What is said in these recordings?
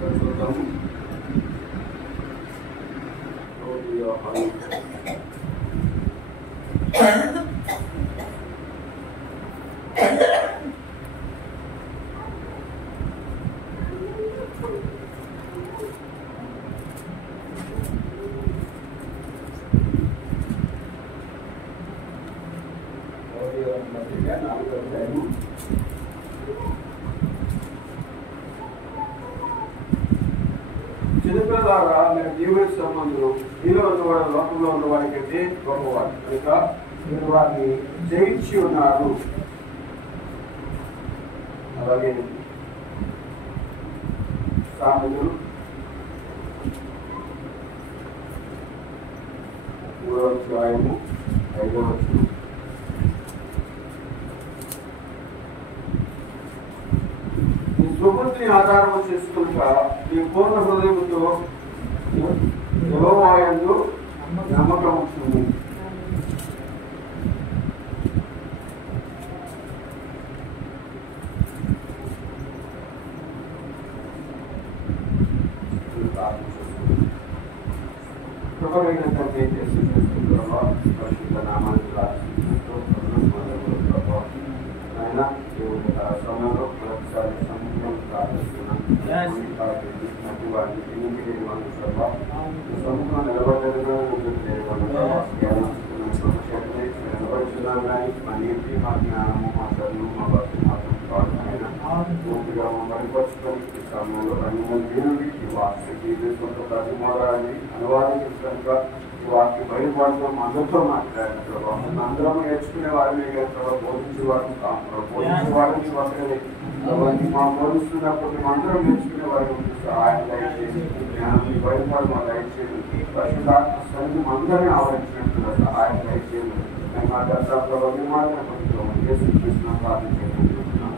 చూద్దాము. చిన్నపిల్లలారా, మీరు దేవుని సంబంధులు, మీలో ఉన్నవాడు లోకంలో ఉన్న వారి కంటే గొప్పవాడు కనుక మీరు వారిని జయించి ఉన్నారు. అలాగే సామెతలు 3వ అధ్యాయము 5వ వచనం. సుబుద్ధిని ఆధారం చేసుకున్నాక మీ పూర్ణ హృదయంతో యెహోవా యందు నమ్మకం ఉంటుంది. కృపమైన తండ్రి పరిశుద్ధ నామానికి ఆయన సమయంలో మరొకసారి సముద్రం ప్రార్థిస్తున్నాం. సముద్రం నిలబడ్డగా నిలబడుతున్నాం. కానీ మా నీతి, మా జ్ఞానము, మా చదువు, మా భక్తి మాత్రం కాదు. ఆయన పూర్తిగా మరిపరుచుకొని ఈ సమయంలో 2 నుండి ఈ వాక్యం తీసుకుంటూ ప్రతిమోదాన్ని అనువాదించిన కనుక ఈ వాక్యం బయలుపడటం అందరితో మాట్లాడారు. అందరం నేర్చుకునే వారిని బోధించే వారిని బోధించే వారిని వసలే మా బోధిస్తున్నప్పుడు మేము అందరం నేర్చుకునే వారిని సహాయం దయచేసి జ్ఞానం బయలుపడమా దయచేసి పరిశుద్ధాత్మ సన్నిధి అందరినీ ఆవరించినట్టుగా సహాయం దయచేసి మా దర్శకులు మాత్రం చేసిన ప్రార్థించుకుంటున్నాం.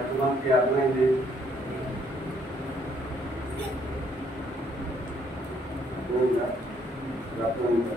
ఎంతమందికి అర్థమైంది? అర్థమైందా?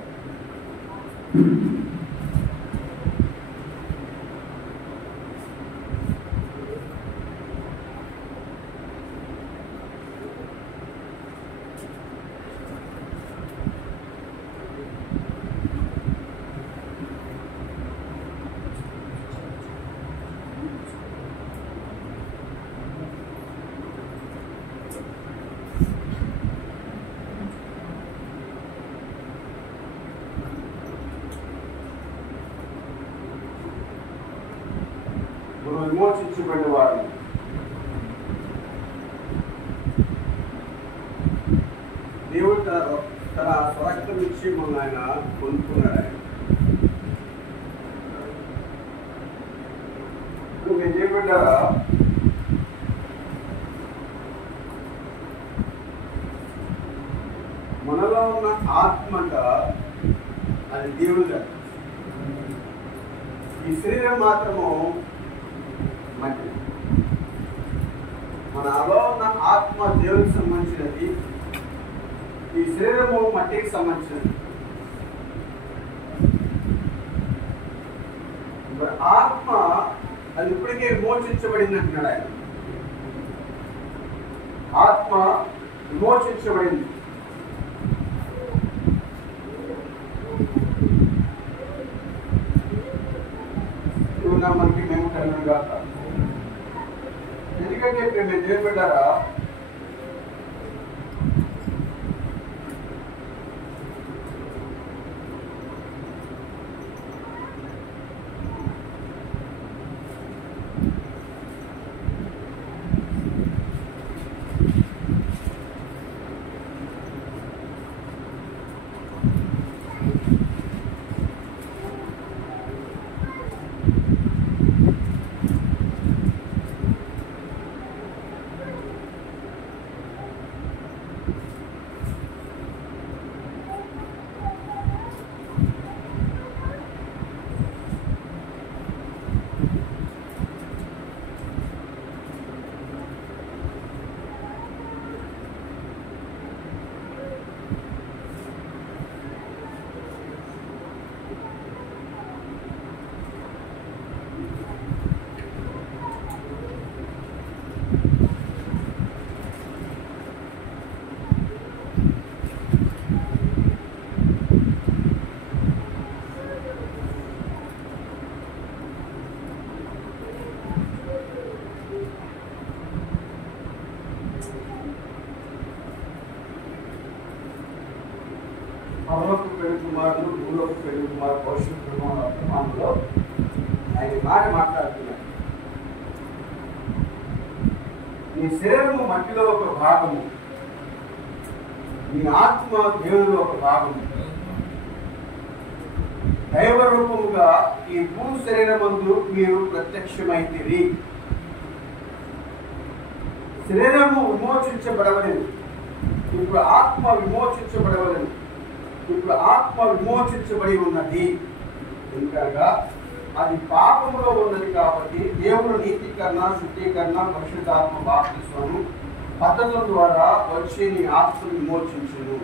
విమోచించబడిన వారిని దేవుడు తన స్వరక్తం ఇచ్చి మన ఆయన కొనుక్కున్నాడు. ఆయన మీరు చేయబడ్డారా? మనలో ఉన్న ఆత్మంట అది దేవుడు. ఈ శరీరం మాత్రము మట్టి. మనలో ఉన్న ఆత్మ దేవునికి సంబంధించినది, ఈ శరీరము మట్టికి సంబంధించినది. ఆత్మ అది ఇప్పటికే విమోచించబడింది అంటున్నాడు ఆయన. ఆత్మ విమోచించబడింది. మనకి మేము కలిగిగా ఎందుకంటే మేము చేయబడ్డారా? పరలోక పెళ్లి కుమారుడు, భూలోక పెళ్లి కుమారు, భవిష్యత్తు వర్తమానంలో ఆయన మాట మాట్లాడుతున్నాడు. నీ శరీరము మట్టిలో ఒక భాగము, నీ ఆత్మ దేవునిలో ఒక భాగము. దైవ రూపముగా ఈ భూ శరీరమందు మీరు ప్రత్యక్షమైతిరి. శరీరము విమోచించబడవలేదు, ఇప్పుడు ఆత్మ విమోచించబడవలేదు. ఇప్పుడు ఆత్మ విమోచించబడి ఉన్నది. ఎందుకనగా అది పాపములో ఉన్నది కాబట్టి దేవుడు నీతీకరణ, శుద్ధీకరణ, పరిశుద్ధాత్మ బాప్తిస్మము పద్ధతుల ద్వారా వచ్చి నీ ఆత్మను విమోచించును.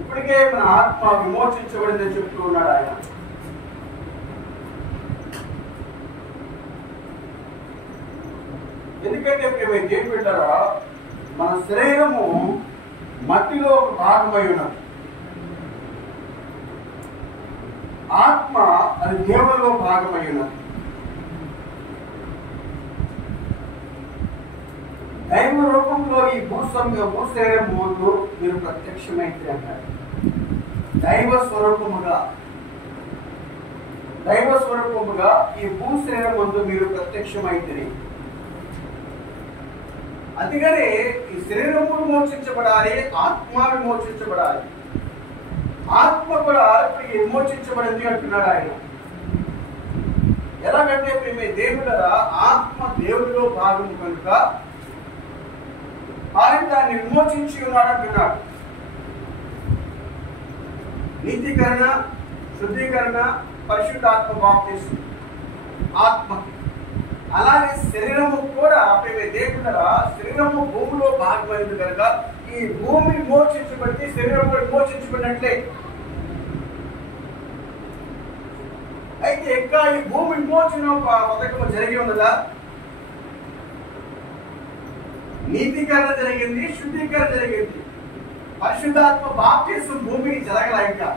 ఇప్పటికే మన ఆత్మ విమోచించబడిందని చెప్తూ ఉన్నాడు ఆయన. ఎందుకంటే దేవుని బిడ్డలారా, మన శరీరము మట్టిలో ఒక భాగమై ఉన్నది. ఆత్మ అది దేవునిలో భాగమై ఉన్నది. దైవ రూపంలో ఈ భూశరీరం ముందు మీరు ప్రత్యక్షమైతే అంటారు. దైవ స్వరూపముగా ఈ భూశరీరం ముందు మీరు ప్రత్యక్షమైతే. అందుకనే ఈ శరీరము విమోచించబడాలి, ఆత్మ విమోచించబడాలి. ఆత్మ కూడా ఇప్పుడు విమోచించబడింది అంటున్నాడు ఆయన. ఎలాగంటే మేము దేవుడరా, ఆత్మ దేవుడిలో భాగం కనుక ఆయన దాన్ని విమోచించి ఉన్నాడు అంటున్నాడు. నీతీకరణ, శుద్ధీకరణ, పరిశుద్ధాత్మ బాప్తిస్మం ఆత్మ. అలాగే శరీరము కూడా దేవుడరా, శరీరము భూమిలో భాగమైంది కనుక ఈ భూమి విమోచించబడితే శరీరం కూడా విమోచించబడినట్లే. అయితే ఇంకా ఈ భూమి విమోచన పథకం జరిగి ఉన్నదా? నీతీకరణ జరిగింది, శుద్ధీకరణ జరిగింది. పరిశుద్ధాత్మ బాప్తిస్మం భూమికి జరగల. ఇంకా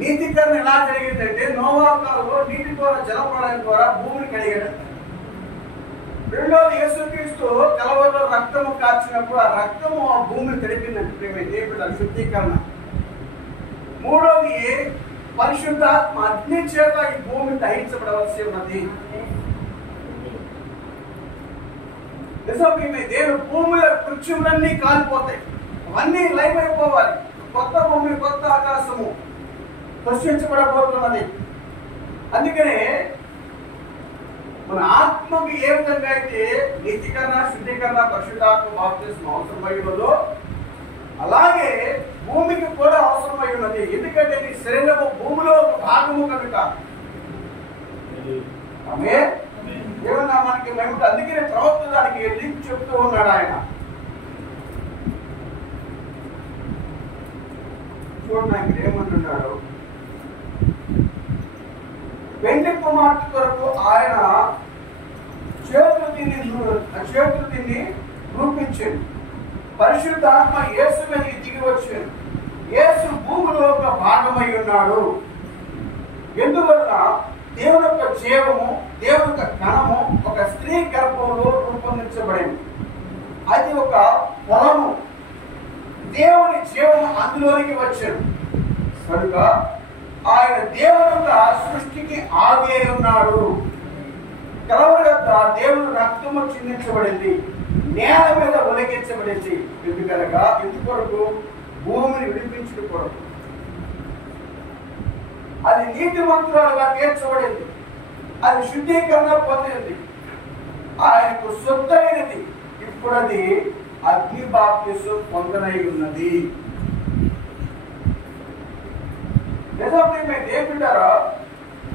నీతీకరణ ఎలా జరిగిందంటే నోవా కాలంలో నీటి ద్వారా జలప్రళయం ద్వారా భూమిని కడిగాడు. రెండోది యేసుక్రీస్తు కలవరలో రక్తము కార్చినప్పుడు ఆ రక్తము ఆ భూమిని తడిపిందంటే దేవుడు శుద్ధీకరణ. మూడోది పరిశుద్ధాత్మ అగ్ని చేత ఈ భూమిని దహించబడవలసి ఉన్నది. దేవుడు భూమిలో వృక్షములన్నీ కాలిపోతాయి, అవన్నీ లైవ్ అయిపోవాలి. కొత్త భూమి, కొత్త ఆకాశము సృష్టించబడబోతున్నది. అందుకనే మన ఆత్మకి ఏ విధంగా అయితే నీతికరణ, శుద్ధీకరణ, పరిశుద్ధాత్మ బాప్తిస్మం అవసరమై ఉన్నదో అలాగే భూమికి కూడా అవసరమై ఉన్నది. ఎందుకంటే నీ శరీరము భూమిలో ఒక భాగము కనుక. ఏమన్నా మనకి మేము అందుకనే ప్రవక్త దానికి లింక్ చెప్తూ ఉన్నాడు ఆయన. చూడండి ఆయన ఏమంటున్నాడు. పెండ్లి కుమార్తె కొరకు ఆయన చేతులు తిని రూపించాడు. పరిశుద్ధాత్మ యేసు మీదకి దిగి వచ్చాడు. యేసు భూమిలో ఒక భాగమై ఉన్నాడు. ఎందువల్ల దేవుని యొక్క జీవము, దేవుని యొక్క కణము ఒక స్త్రీ గర్భంలో రూపొందించబడింది. అది ఒక పొలము. దేవుని జీవము అందులోనికి వచ్చాడు కనుక ఆయన దేవుని యొక్క సృష్టికి ఆది అయి ఉన్నాడు. కలవరి యొక్క దేవుని రక్తము చిందించబడింది, నేల మీద ఒలిగించబడింది. ఎందుకనగా ఎందుకొరకు? భూమిని విడిపించడం కొరకు. అది నీతిమంతురాలుగా తీర్చబడింది, అది శుద్ధీకరణ పొందింది, ఆయనకు సొత్తైనది. ఇప్పుడు అది అగ్ని బాప్తిస్మం పొందనై ఉన్నది. దేవుడారా,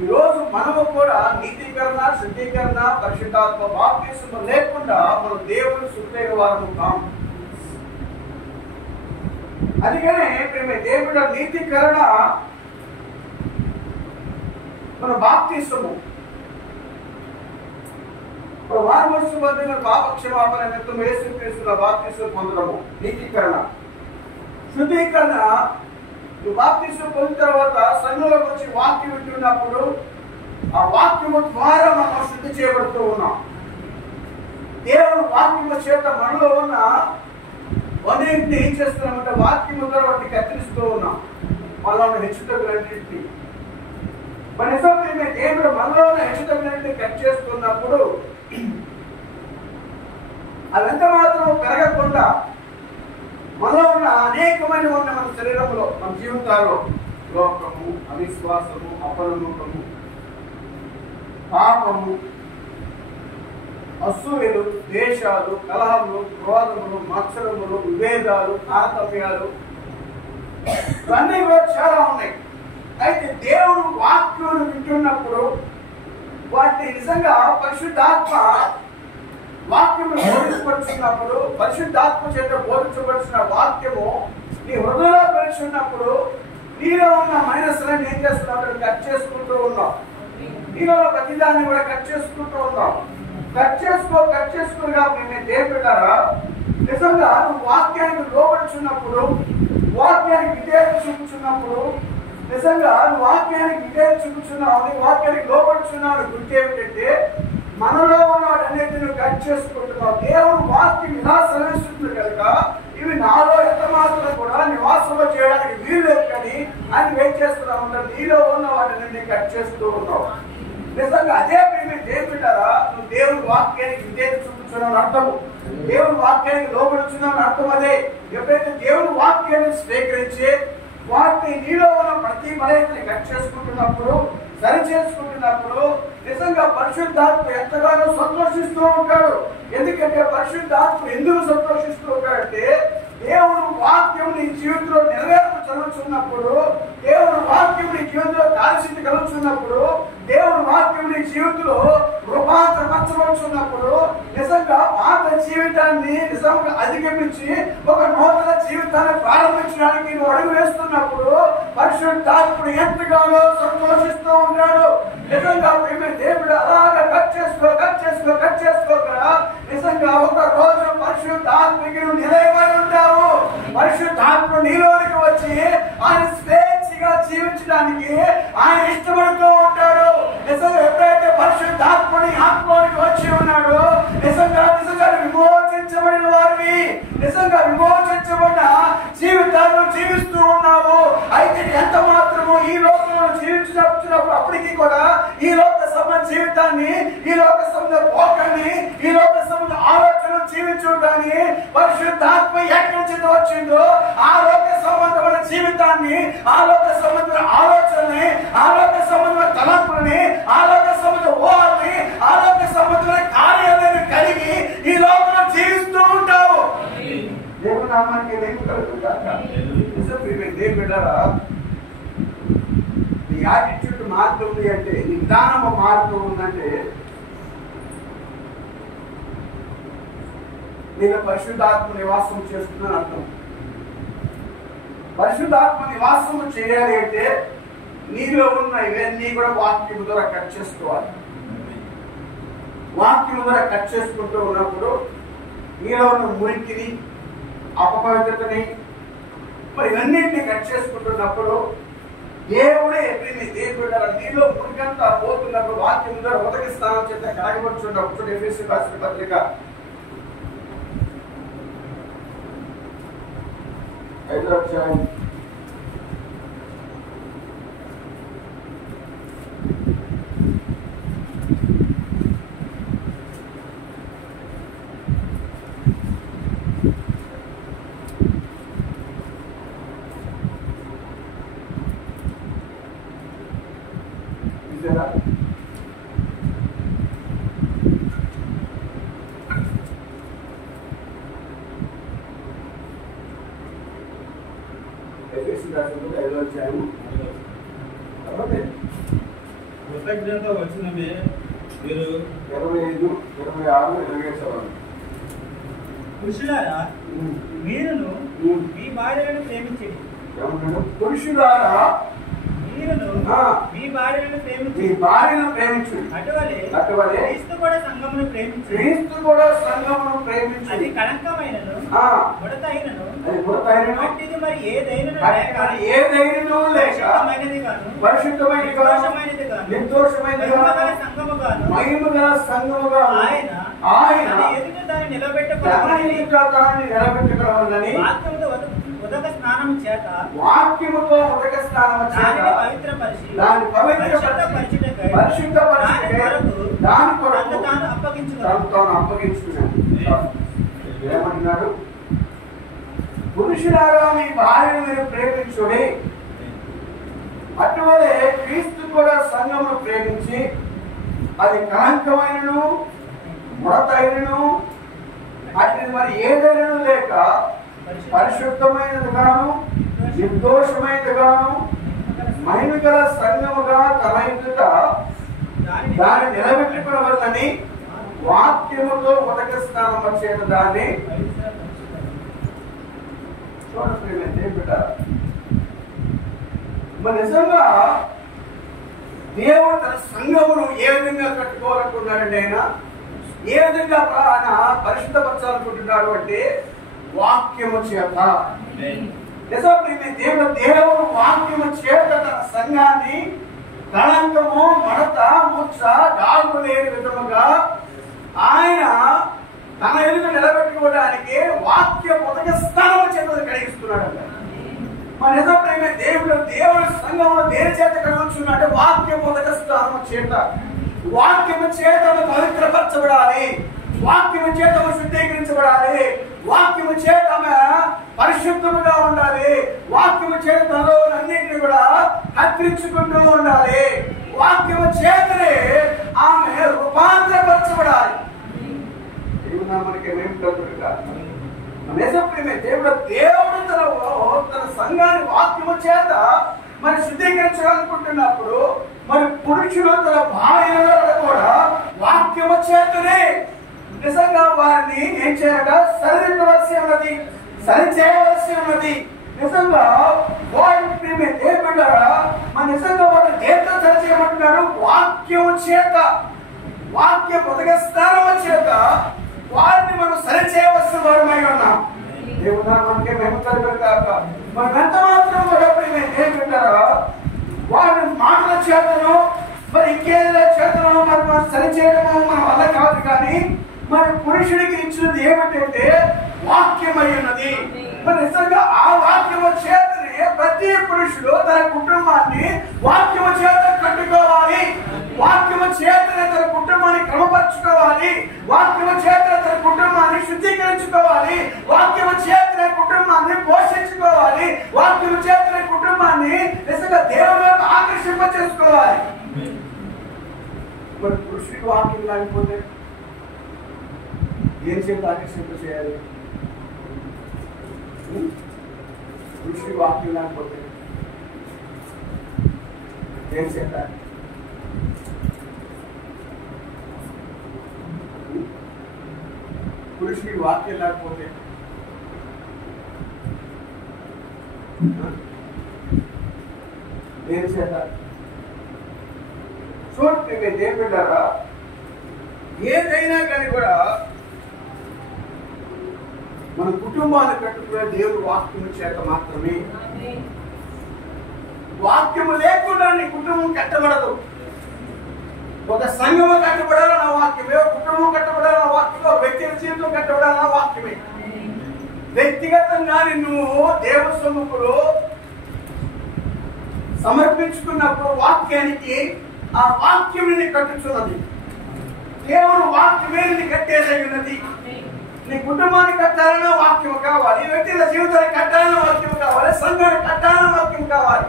ఈరోజు మనము కూడా నీతీకరణ, శుద్ధీకరణ, పరిశుద్ధాత్మ బాప్తిస్మం లేకుండా మనం దేవుని సుత్తైన వారము కాము. అందుకనే దేవుడ నీతీకరణ మన బాప్తిస్మము వారమస్సు బంధువుల పాపక్షమాపణ నిమిత్తం యేసుక్రీస్తు బాప్తిస్మం పొందడము నీతీకరణ. శుద్ధీకరణ బాప్తిస్మం పొందిన తర్వాత సంఘంలోకి వచ్చి వాక్యం వింటున్నప్పుడు ఆ వాక్యము ద్వారా మనం శుద్ధి చేయబడుతూ ఉన్నాం. దేవుడు వాక్యము చేత మనలో ఉన్న అన్నింటినీ ఏం చేస్తున్నామంటే వాక్యము ద్వారా వాటిని కత్తిరిస్తూ ఉన్నాం. మనలో ఉన్న హెచ్చుతగ్గులన్నింటినీ మన నిజంగా దేవుడు మనలో ఉన్న హెచ్చుతగ్గులన్నింటినీ కట్ చేస్తున్నప్పుడు అదంతా మాత్రం పెరగకుండా మనలో ఉన్న అనేకమైన ఉన్న మన శరీరంలో మన జీవితాల్లో లోకము, అవిశ్వాసము, అపనమ్మకము, పాపము, అసూయలు, ద్వేషాలు, కలహములు, క్రోధములు, మత్సరములు, విభేదాలు, తారతమ్యాలు ఇవన్నీ కూడా చాలా ఉన్నాయి. అయితే దేవుడు వాక్యాన్ని వింటున్నప్పుడు వాటిని నిజంగా పరిశుద్ధాత్మ వాక్యము బోధించబడుతున్నప్పుడు, పరిశుద్ధాత్మ చేత బోధించబడుతున్న వాక్యము నీ హృదయంలో పెంచున్నప్పుడు నీలో ఉన్న మైనస్లను ఏం చేస్తున్నావు? కట్ చేసుకుంటూ ఉన్నావు. నీలో ప్రతిదాన్ని కూడా కట్ చేసుకుంటూ ఉన్నావు. కట్ చేసుకోగా నేను దేనిపెట్టారా నిజంగా నువ్వు వాక్యానికి లోబడుచున్నప్పుడు, వాక్యానికి విధేయత చూపుచున్నప్పుడు, నిజంగా నువ్వు వాక్యానికి విధేయత చూపుచున్నావు, వాక్యానికి లోబడుచున్నావు. గుర్తు ఏమిటంటే మనలో ఉన్నవాటన్నిటిని కట్ చేసుకుంటున్నావు. దేవుడు వాక్యం ఇలా సెలవిస్తుంది కనుక ఇవి నాలో ఎంత మాత్రం కూడా నివాసంలో చేయడానికి వీలు లేదు కానీ అని వెయిట్ చేస్తున్నా ఉంటారు. నీలో ఉన్న వాటిని కట్ చేస్తూ ఉన్నావు. నిజంగా అదే మీరు దేవుడారా నువ్వు దేవుడి వాక్యానికి విధేయత చూపుతున్నావు అర్థము, దేవుడి వాక్యానికి లోబడుచున్నావు అర్థం. అదే ఎప్పుడైతే దేవుడి వాక్యాన్ని స్వీకరించి వాటిని నీలో ఉన్న ప్రతి బలహీనతని కట్ చేసుకుంటున్నప్పుడు, సరి చేసుకుంటున్నప్పుడు నిజంగా పరిశుద్ధాత్మ ఎంతగానో సంతోషిస్తూ ఉంటాడు. ఎందుకంటే పరిశుద్ధాత్మ ఎందుకు సంతోషిస్తూ ఉంటాడంటే దేవుడు వాక్యం నీ జీవితంలో నెరవేర్పు జరుగుతున్నప్పుడు, దేవుడు వాక్యం నీ జీవితంలో కార్యసిద్ధి కలుగుతున్నప్పుడు, దేవుడు వాక్యం నీ జీవితంలో రూపాంతరపరచబడుతున్నప్పుడు నిజంగా పాత జీవితాన్ని నిజంగా అధిగమించి ఒక నూతన జీవితాన్ని ప్రారంభించడానికి నువ్వు అడుగు వేస్తున్నప్పుడు పరిశుద్ధాత్ముడు ఎంతగానో సంతోషిస్తూ ఉన్నాడు. నిజంగా దేవుడు అలాగా కట్ చేసుకోగా నిజంగా ఒక రోజు పరిశుద్ధాత్మకి నువ్వు నిలయమై ఉంటావు. పరిశుద్ధాత్ముడు నీలోనికి వచ్చి ఆయన స్వేచ్ఛగా జీవించడానికి ఆయన ఇష్టపడుతూ ఉంటాడు. నిజంగా ఎప్పుడైతే పరిశుద్ధాత్ముడి ఆత్మలోనికి వచ్చి ఉన్నాడు నిజంగా విమోచించబడిన వారిని, నిజంగా విమోచించబడిన జీవితాలను జీవిస్తూ ఉన్నావు. అయితే ఎంత మాత్రము ఈ లోకంలో జీవించినప్పుడు అప్పటికీ కూడా ఈ లోక సంబంధ జీవితాన్ని, ఈ లోక సంబంధ పోకని, ఈ లోక సంబంధ ఆలోచనలు జీవించుంటాన్ని పరిశుద్ధాత్మ ఎక్కడి నుంచి వచ్చిందో ఆ లోక సంబంధమైన జీవితాన్ని, ఆ లోక సంబంధమైన ఆలోచనని, ఆ లోక సంబంధమైన తలంపులని, ఆ లోక సంబంధ ఊహల్ని, ఆ లోక సంబంధమైన కార్యాలను కలిగి ఈ లోకంలో జీవిస్తూ ఉంటావు. దేవుని నామానికి దేవుడారా నీ యాటిట్యూడ్ మారుతుంది అంటే, నీ విధానము మారుతూ ఉందంటే నేను పరిశుద్ధాత్మ నివాసం చేస్తున్నాను అర్థం. పరిశుద్ధాత్మ నివాసం చేయాలి అంటే నీలో ఉన్న ఇవన్నీ కూడా వాక్యము ద్వారా కట్ చేసుకోవాలి. వాక్యము ద్వారా కట్ చేసుకుంటూ ఉన్నప్పుడు నీలో ఉన్న మురికిని, అపవిత్రతని, మరి ఇవన్నింటినీ కట్ చేసుకుంటున్నప్పుడు దేవుడే దేవుడు నీలో మురికంతా పోతున్నప్పుడు వాక్యం ద్వారా ఉదకి స్థానం చేత కడగబడుచున్నప్పుడు ఎఫెసీ రాసిన పత్రిక 5వ అధ్యాయం 5వ అధ్యాయం కృతజ్ఞత వచ్చినవి మీరు 25, 26, 27. పురుషులారా మీరును మీ భార్యలను ప్రేమించండి. పురుషులారా మీరును మీ భార్యను ప్రేమించు. అటువలే క్రీస్తు కూడా సంఘమును ప్రేమించు. అది కళంకమైనను ముడతైనను అట్టిది మరి ఏదైనను లేక పరిశుద్ధమైనది గాను నిర్దోషమైనది సంఘముగా ఆయన ఎదుట దాన్ని నిలబెట్టుకోవాలని వాక్యముతో ఉదక స్నానం చేత దాన్ని పరిశుద్ధపరిచి దాని కొరకు తాను అప్పగించుకున్నాడు. ఏమంటున్నాడు? పురుషులారా మీ భార్యను మీరు ప్రేమించుడి, అటువలే క్రీస్తు కూడా సంఘమును ప్రేమించి అది కళంకమైనను ముడతైనను అట్టిది మరి ఏదైనా లేక పరిశుద్ధమైనది గాను నిర్దోషమైనది గాను మహిమగల సంఘముగా తన ఎదుట దాన్ని నిలబెట్టుకునవలనని వాక్యముతో ఉదక స్నానము చేత దాన్ని చూడండి. మరి నిజంగా దేవుడు తన సంఘమును ఏ విధంగా కట్టుకోవాలనుకున్నాడండి? ఆయన ఏ విధంగా ఆయన పరిశుద్ధపరచాలనుకుంటున్నాడు అంటే వాక్యము చేత. దేవుడు వాక్యము చేత తన సంఘాన్ని కళంకము మడత ముచ్చ గాగు లేని విధముగా ఆయన తన ఎదుట నిలబెట్టుకోవడానికి వాక్య ఉదక స్నానము చేత కలిగిస్తున్నాడు. మన నిజం ప్రేమ దేవుడు సంఘమును దేని చేత కలుగుతున్నాడు? వాక్యము ఉదక స్నానము చేత. వాక్యము చేత పవిత్రపరచబడాలి, వాక్యము చేత శుద్ధీకరించబడాలి, వాక్యము చేత పరిశుద్ధముగా ఉండాలి, వాక్యము చేత అన్నింటినీ కూడా కత్తిరించుకుంటూ ఉండాలి, వాక్యము చేతనే ఆమె రూపాంతరపరచబడాలి. దేవుడు తన సంఘాన్ని వాక్యము చేత మరి శుద్ధీకరించాలనుకుంటున్నప్పుడు మరి పురుషులు తన భార్యలను కూడా వాక్యము చేతనే నిజంగా వారిని ఏం చేయాలట? సరిదిద్దవలసి ఉన్నది, సరిచేయవలసి ఉన్నది. నిజంగా మన నిజంగా వారు దేంతో సరిచేయమంటున్నాడు? వాక్యము చేత, వాక్య ఉదక స్నానము చేత వారిని మనం సరిచేయవలసిన వారమై ఉన్నాం. దేవుడు మనకి మెమకలు కాక మనం ఎంత మాత్రం ఏమిటారా వారిని మాటల చేతను మరి ఇంకేదో చేతను మరి మనం సరిచేయడము మన వల్ల కాదు. కానీ మన పురుషుడికి ఇచ్చినది ఏమిటంటే వాక్యమై ఉన్నది. మరి నిజంగా ఆ వాక్యము చేతనే ప్రతి పురుషుడు తన కుటుంబాన్ని వాక్యము చేత కట్టుకోవాలి, వాక్యము చేతనే తన కుటుంబాన్ని క్రమపరచుకోవాలి, వాక్యము చేతనే తన కుటుంబాన్ని శుద్ధీకరించుకోవాలి, వాక్యము చేతనే కుటుంబాన్ని పోషించుకోవాలి, వాక్యము చేతనే కుటుంబాన్ని నిజంగా దేవుని ఆకర్షింప చేసుకోవాలి. మరి పురుషుడికి వాక్యం లేకపోతే ఏం చేత ఆకర్షింప చేయాలి? పురుషుడికి వాక్యం లేకపోతే ఏం చేత? పురుషుడికి వాక్యం లేకపోతే ఏం చేత? చూడండి మీరు దేవుడారా, ఏదైనా కానీ కూడా మన కుటుంబాన్ని కట్టుకునే దేవుడు వాక్యము చేత మాత్రమే. వాక్యము లేకుండా నీ కుటుంబం కట్టబడదు. ఒక సంఘము కట్టబడాలన్న వాక్యమే, ఒక కుటుంబం కట్టబడాలన్న వాక్యమే, ఒక వ్యక్తి జీవితం కట్టబడాలన్న వాక్యమే. వ్యక్తిగతంగా నువ్వు దేవుని సమ్ముఖంలో సమర్పించుకున్నప్పుడు వాక్యానికి ఆ వాక్యం నిన్ను కట్టుచున్నది. కేవలం వాక్యమే నిన్ను కట్టేదై ఉన్నది. నీ కుటుంబాన్ని కట్టాలన్న వాక్యం కావాలి, వ్యక్తుల జీవితాన్ని కట్టాలన్న వాక్యం కావాలి, సంఘాన్ని కట్టాలన్న వాక్యం కావాలి.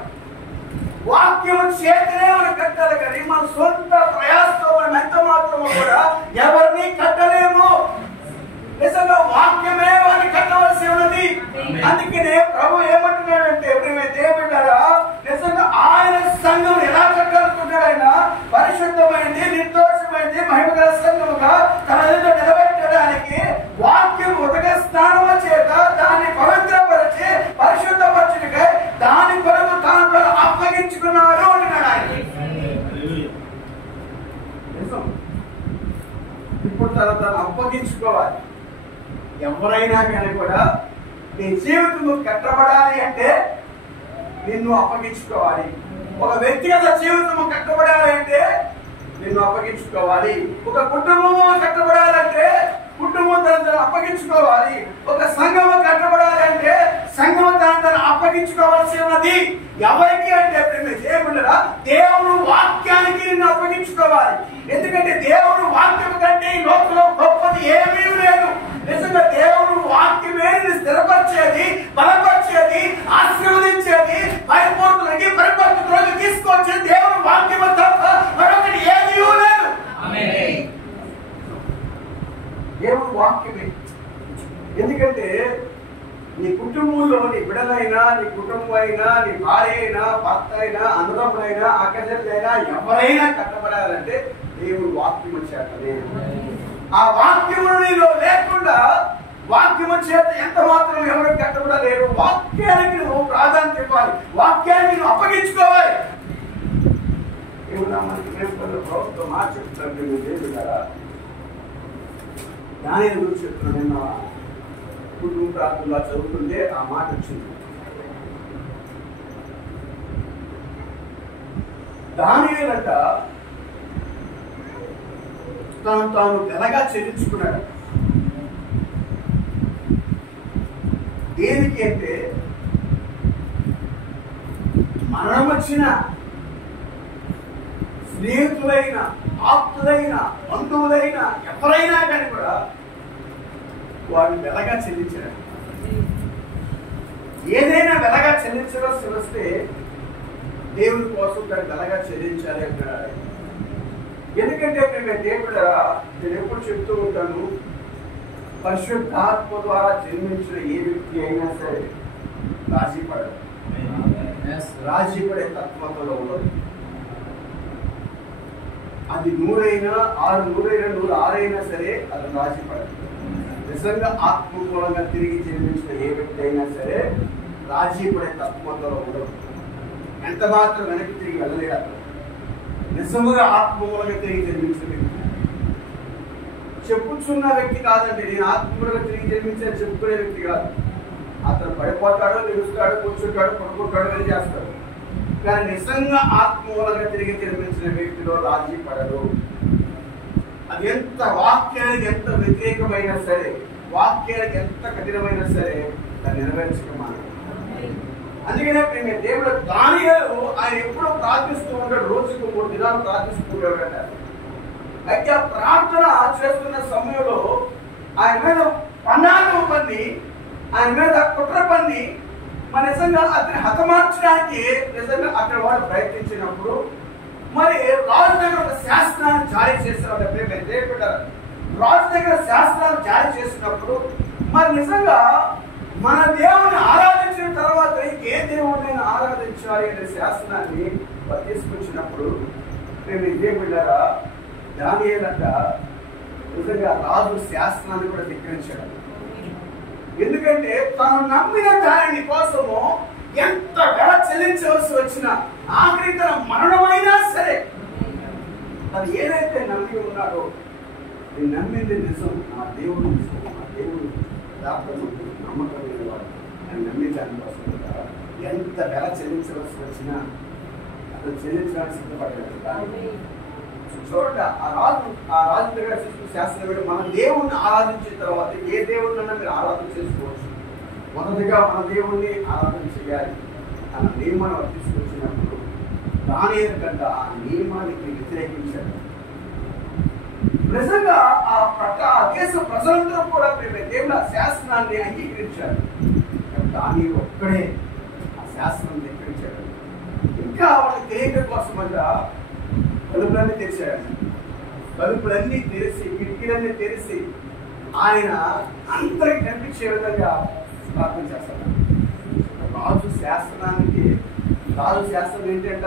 వాక్యం చేతనే మనం కట్టాలి. కానీ మన సొంత ప్రయాసంతో మనం ఎంత మాత్రమో కూడా ఎవరిని కట్టలేము. నిజంగా వాక్యమే వారిని కట్టవలసి ఉన్నది. అందుకనే ప్రభు ఏమంటున్నాడంటే దేవుడారా, నిజంగా ఆయన సంఘం ఎలా కట్టాలనుకుంటాడు? ఆయన పరిశుద్ధమైంది, నిర్దోషమైంది, మహిమగల సంఘముగా తన ఎదుట నిలబెట్టడానికి వాక్యం ఉదక స్నానము చేత దాన్ని పవిత్రపరిచి పరిశుద్ధపరచుటకై దాని కొరకు తాను అప్పగించుకున్నాడు. తను అప్పగించుకోవాలి. ఎవరైనా కానీ కూడా నీ జీవితం కట్టబడాలి అంటే నిన్ను అప్పగించుకోవాలి. ఒక వ్యక్తిగత జీవితం కట్టబడాలి అంటే నిన్ను అప్పగించుకోవాలి. ఒక కుటుంబము కట్టబడాలంటే కుటుంబం తను అప్పగించుకోవాలి. ఒక సంఘము కట్టబడాలంటే సంఘం తను అప్పగించుకోవాల్సి ఉన్నది. ఎవరికి అంటే దేవుడురా, దేవుడు వాక్యానికి నిన్ను అప్పగించుకోవాలి. ఎందుకంటే దేవుడు వాక్యం కంటే ఈ లోకంలో గొప్పది ఏమీ లేదు. నిజంగా దేవుడు వాక్యమే స్థిరపరిచేది, బలపరిచేది, ఆశీర్వదించేది, పరిపూర్ణులకి పరిపక్వతలోకి తీసుకొచ్చేది దేవుడు వాక్యం తప్ప మరొకటి ఏమీ లేదు. దేవుడు వాక్యమే. ఎందుకంటే నీ కుటుంబంలో నీ బిడ్డలైనా, నీ కుటుంబం అయినా, నీ భార్య అయినా, భర్త అయినా, అన్నదమ్ములైనా, అక్కజల్లైనా ఎవరైనా కట్టబడాలంటే దేవుడు వాక్యము చేతనే. ఆ వాక్యము నీలో లేకుండా వాక్యము చేత ఎంత మాత్రం ఎవరు కట్టబడలేరు. వాక్యానికి నువ్వు ప్రాధాన్యత ఇవ్వాలి. వాక్యానికి నువ్వు అప్పగించుకోవాలి. దేవుడు మనకి ప్రభుత్వం మాట చెప్తారు. దేవుడు కదా దానిని గురించి చెప్తున్నాను. నిన్న కుటుంబ ప్రాంతంలో చదువుతుంటే ఆ మాట వచ్చింది. దానియేలంట తాను వెలగా చెల్లించుకున్నాడు. దేనికి అంటే మరణం వచ్చిన స్నేహితులైన, ఆప్తులైన, బంధువులైన ఎవరైనా కానీ కూడా వారిని వెలగా చెల్లించారు. ఏదైనా వెలగా చెల్లించవలసి వస్తే దేవుడి కోసం దాన్ని వెలగా చెల్లించాలి అంటున్నాడు. ఎందుకంటే దేవుడు నేను ఎప్పుడు చెప్తూ ఉంటాను, పరిశుద్ధాత్మ ద్వారా జన్మించిన ఏ వ్యక్తి అయినా సరే రాజీ పడదు. రాజీ పడే తత్వంలో ఉండదు. అది 100 అయినా 100 అయినా 106 అయినా సరే అది రాజీ పడదు. నిజంగా ఆత్మమూలంగా తిరిగి జన్మించిన ఏ వ్యక్తి అయినా సరే రాజీ పడే తత్వంలో ఉండదు. ఎంత మాత్రం వెనక్కి తిరిగి వెళ్ళలేదు. నిజంగా ఆత్మమూలంగా తిరిగి జన్మించిన వ్యక్తి చెప్పుచున్న వ్యక్తి కాదండి. నేను ఆత్మమూలంగా తిరిగి జన్మించాను చెప్పుకునే వ్యక్తి కాదు. అతను పడిపోతాడు, నిలుస్తాడు, కూర్చుంటాడు, పడుకుంటాడు, వెళ్ళి చేస్తాడు. కానీ నిజంగా ఆత్మమూలంగా తిరిగి జన్మించిన వ్యక్తిలో రాజీ పడదు. అది ఎంత వాక్యానికి ఎంత వ్యతిరేకమైనా సరే, వాక్యానికి ఎంత కఠినమైనా సరే దాన్ని నెరవేర్చకమాను. అందుకనే దేవుడు దానియేలు ఆయన ఎప్పుడూ ప్రార్థిస్తూ ఉంటాడు. రోజుకు 3 దినాలు ప్రార్థిస్తూ ఉంటాడు. అయితే ఆ ప్రార్థన చేస్తున్న సమయంలో ఆయన మీద పన్నాగం పన్ని, ఆయన మీద కుట్ర పన్ని మరి నిజంగా అతన్ని హతమార్చడానికి నిజంగా అక్కడ వాడు ప్రయత్నించినప్పుడు మరి రాజు దగ్గర ఒక శాస్త్రాన్ని జారీ చేస్తున్నారు. రాజు దగ్గర శాస్త్రాన్ని జారీ చేసినప్పుడు మరి నిజంగా మన దేవుని ఆరాధించిన తర్వాత ఏ దేవుడిని ఆరాధించాలి అనే శాస్త్రాన్ని తీసుకొచ్చినప్పుడు మేము ఇదే బిడ్డారా దానియేలంట నిజంగా రాజు శాస్త్రాన్ని కూడా ధిక్కరించాడు. ఎందుకంటే తాను నమ్మిన దాని కోసము ఎంత వెల చెల్లించవలసి వచ్చినా ఆఖరి తన మరణమైనా సరే తను ఏదైతే నమ్మి ఉన్నాడో, నేను నమ్మింది నిజం, నా దేవుడు నిజం, నా దేవుడు నమ్మకం లేనివాడు అని నమ్మి దానికోసం ఎంత వెల చెల్లించవలసి వచ్చినా అతను చెల్లించడానికి సిద్ధపడ్డాడు. చూడండి, ఆ రాజు దగ్గర శాస్త్రం మన దేవుణ్ణి ఆరాధించిన తర్వాత ఏ దేవుడినన్నా మీరు ఆరాధన చేసుకోవచ్చు. మొదటిగా మన దేవుణ్ణి ఆరాధన చేయాలి అన్న నియమాన్ని తీసుకొచ్చినప్పుడు దానియేలు కంట ఆ నియమానికి వ్యతిరేకించాడు. నిజంగా ఆ దేశ ప్రజలందరూ కూడా దేవుని శాసనాన్ని అంగీకరించారు. దానియేలు ఒక్కడే ఆ శాసనం ధిక్కరించాడు. ఇంకా వాళ్ళకి తెలియడం కోసం అంట తలుపులన్నీ తెరిచాడు. తలుపులన్నీ తెరిచి, కిటికీలన్నీ తెరిచి ఆయన అందరికి కనిపించే విధంగా ప్రార్థన చేస్తాడు. రాజు శాస్త్రం ఏంటంట?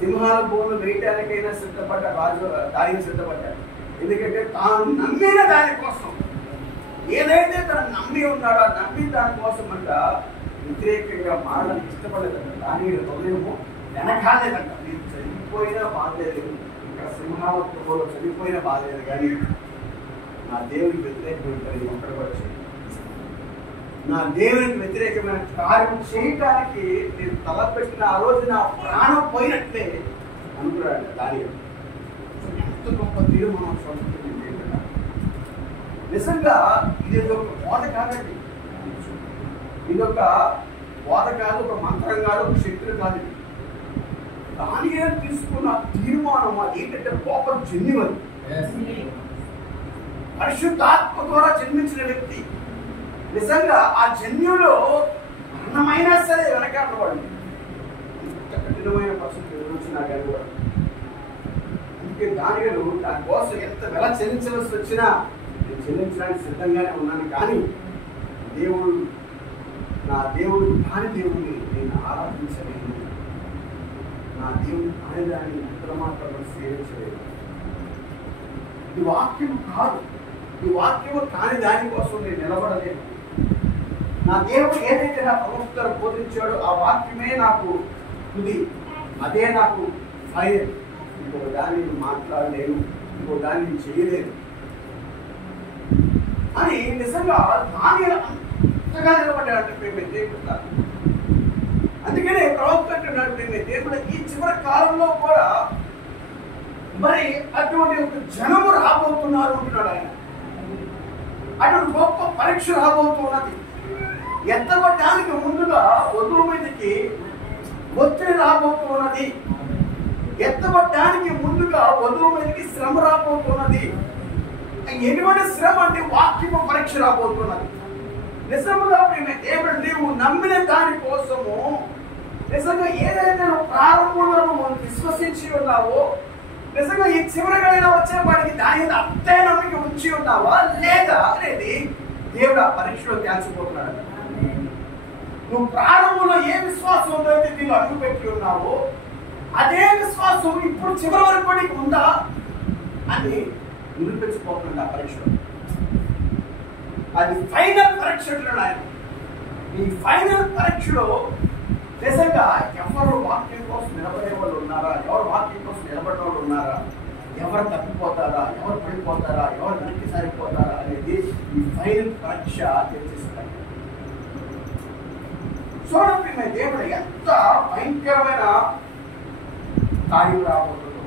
సింహాల బోన్లు వేయటానికైనా సిద్ధపడ్డ రాజు దానికి సిద్ధపడ్డాడు. ఎందుకంటే తాను నమ్మిన దానికోసం, ఏదైతే తను నమ్మి ఉన్నాడో ఆ నమ్మి దానికోసం అంట వ్యతిరేకంగా మారడానికి ఇష్టపడలేదంట. దాని హృదయము వెనకాలేదంట. మీరు చనిపోయినా బాధలేదు, ఇంకా సింహావత్వంలో చనిపోయిన బాధలేదు, కానీ నా దేవునికి వ్యతిరేకమైన ఒక్కడికి వచ్చి నా దేవునికి వ్యతిరేకమైన కార్యం చేయటానికి నేను తలపెట్టిన ఆ రోజు నా ప్రాణం పోయినట్లే అనుకున్నాడు. దాని ఎంత గొప్ప తీర్మానం సంస్కృతి నిజంగా ఇది ఒక బోధ కాదండి, ఇదొక బోధ కాదు, ఒక మంత్రం కాదు, ఒక శక్తులు కాదు. దానియేలు తీసుకున్న తీర్మానం అది ఏంటంటే లోపల జన్యువది, పరిశుద్ధాత్మ ద్వారా జన్మించిన వ్యక్తి. నిజంగా ఆ జన్యులో అన్నమైనా సరే వెనకాడవాడు ఇంత కఠినమైన పరిస్థితి ఎదురొచ్చినా కానీ కూడా. అందుకే దానియేలు దానికోసం ఎంత వెల చెల్లించవలసి వచ్చినా నేను చెల్లించడానికి సిద్ధంగానే ఉన్నాను, కానీ దేవుడు నా దేవుడు కాని దేవుడిని నేను ఆరాధించలేను, నా దేవుడు కాని దాన్ని ఇతర మాత్రం సేవించలేదు. ఈ వాక్యం కాదు, ఈ వాక్యము కాని దానికోసం నేను నిలబడలేదు. నా దేవుడు ఏదైతే నా ప్రవక్తలు బోధించాడో ఆ వాక్యమే నాకు తుది, అదే నాకు ఫైనల్. ఇంకొక దాన్ని మాట్లాడలేను, ఇంకొక దాన్ని చేయలేను అని నిజంగా దానియేలు అంతగా నిలబడ్డాడంటే ప్రేమ దేవుడు. అందుకనే ప్రవక్త అంటున్నాడు, ప్రేమ దేవుడు ఈ చివరి కాలంలో కూడా మరి అటువంటి ఒక జనము రాబోతున్నారు అంటున్నాడు ఆయన. అటువంటి గొప్ప పరీక్ష రాబోతున్నది. ఎత్తబడ్డానికి ముందుగా వధువు మీదకి ఒత్తిడి రాబోతున్నది, ఎత్తబడ్డానికి ముందుగా వధువు మీదకి శ్రమ రాబోతున్నది. ఎటువంటి శ్రమ అంటే వాక్యము పరీక్ష రాబోతున్నది. నిజంగా దేవుడు నీవు నమ్మిన దాని కోసము నిజంగా ఏదైతే నువ్వు ప్రారంభంలో నువ్వు విశ్వసించి ఉన్నావో, నిజంగా ఈ చివరిగా వచ్చే వాడికి దాని మీద అంతే నమ్మిక ఉంచి ఉన్నావా లేదా అనేది దేవుడు ఆ పరీక్షలో తేల్చిపోతున్నాడు. నువ్వు ప్రారంభంలో ఏ విశ్వాసంతో అయితే నీవు అడుగుపెట్టి ఉన్నావో అదే విశ్వాసం ఇప్పుడు చివరి వరకు నీకు ఉందా అని నిరూపించిపోతుంది ఆ పరీక్షలో. అది ఫైనల్ పరీక్ష అంటున్నాడు ఆయన. ఈ ఫైనల్ పరీక్షలో నిజంగా ఎవరు వాక్యం కోసం నిలబడే వాళ్ళు ఉన్నారా, ఎవరు వాక్యం కోసం నిలబడే వాళ్ళు ఉన్నారా, ఎవరు తప్పిపోతారా, ఎవరు పడిపోతారా, ఎవరు వెనక్కి సారిపోతారా అనేది ఈ ఫైనల్ పరీక్ష తెలిసిస్తాయి. చూడండి మీ దేవుడు ఎంత భయంకరమైన కార్యం రాబోతుందో.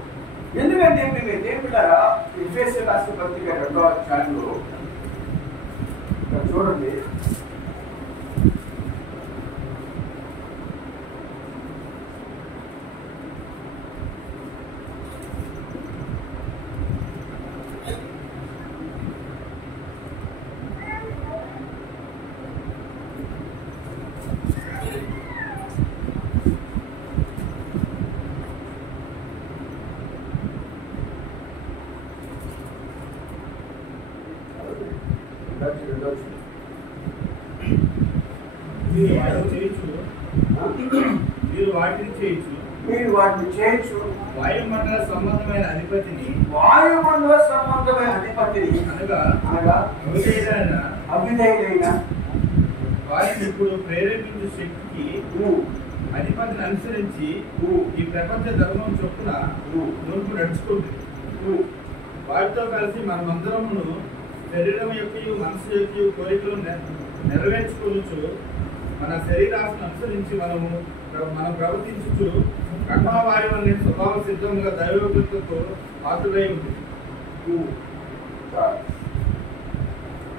ఎందుకంటే మీ దేవుడారా ఎఫెసీయుల రాసిన పత్రిక 2వ అధ్యాయంలో చూడండి, మీరు వాటిని చేయొచ్చు. వాయుమండల సంబంధమైన అధిపతిని అనగా అవిధేయులైన వారిని ఇప్పుడు ప్రేరేపించే శక్తికి అధిపతిని అనుసరించి ఈ ప్రపంచ ధర్మం చొప్పున నువ్వు నడుచుకుంటుంది. వారితో కలిసి మనమందరమును శరీరం యొక్క మనసు యొక్క కోరికలు నెరవేర్చుకోవచ్చు. మన శరీరాన్ని అనుసరించి మనం ప్రవర్తించుతూ కర్మవారి వల్ల స్వభావ సిద్ధంగా దైవభక్తితో పాత్రలై ఉంటుంది.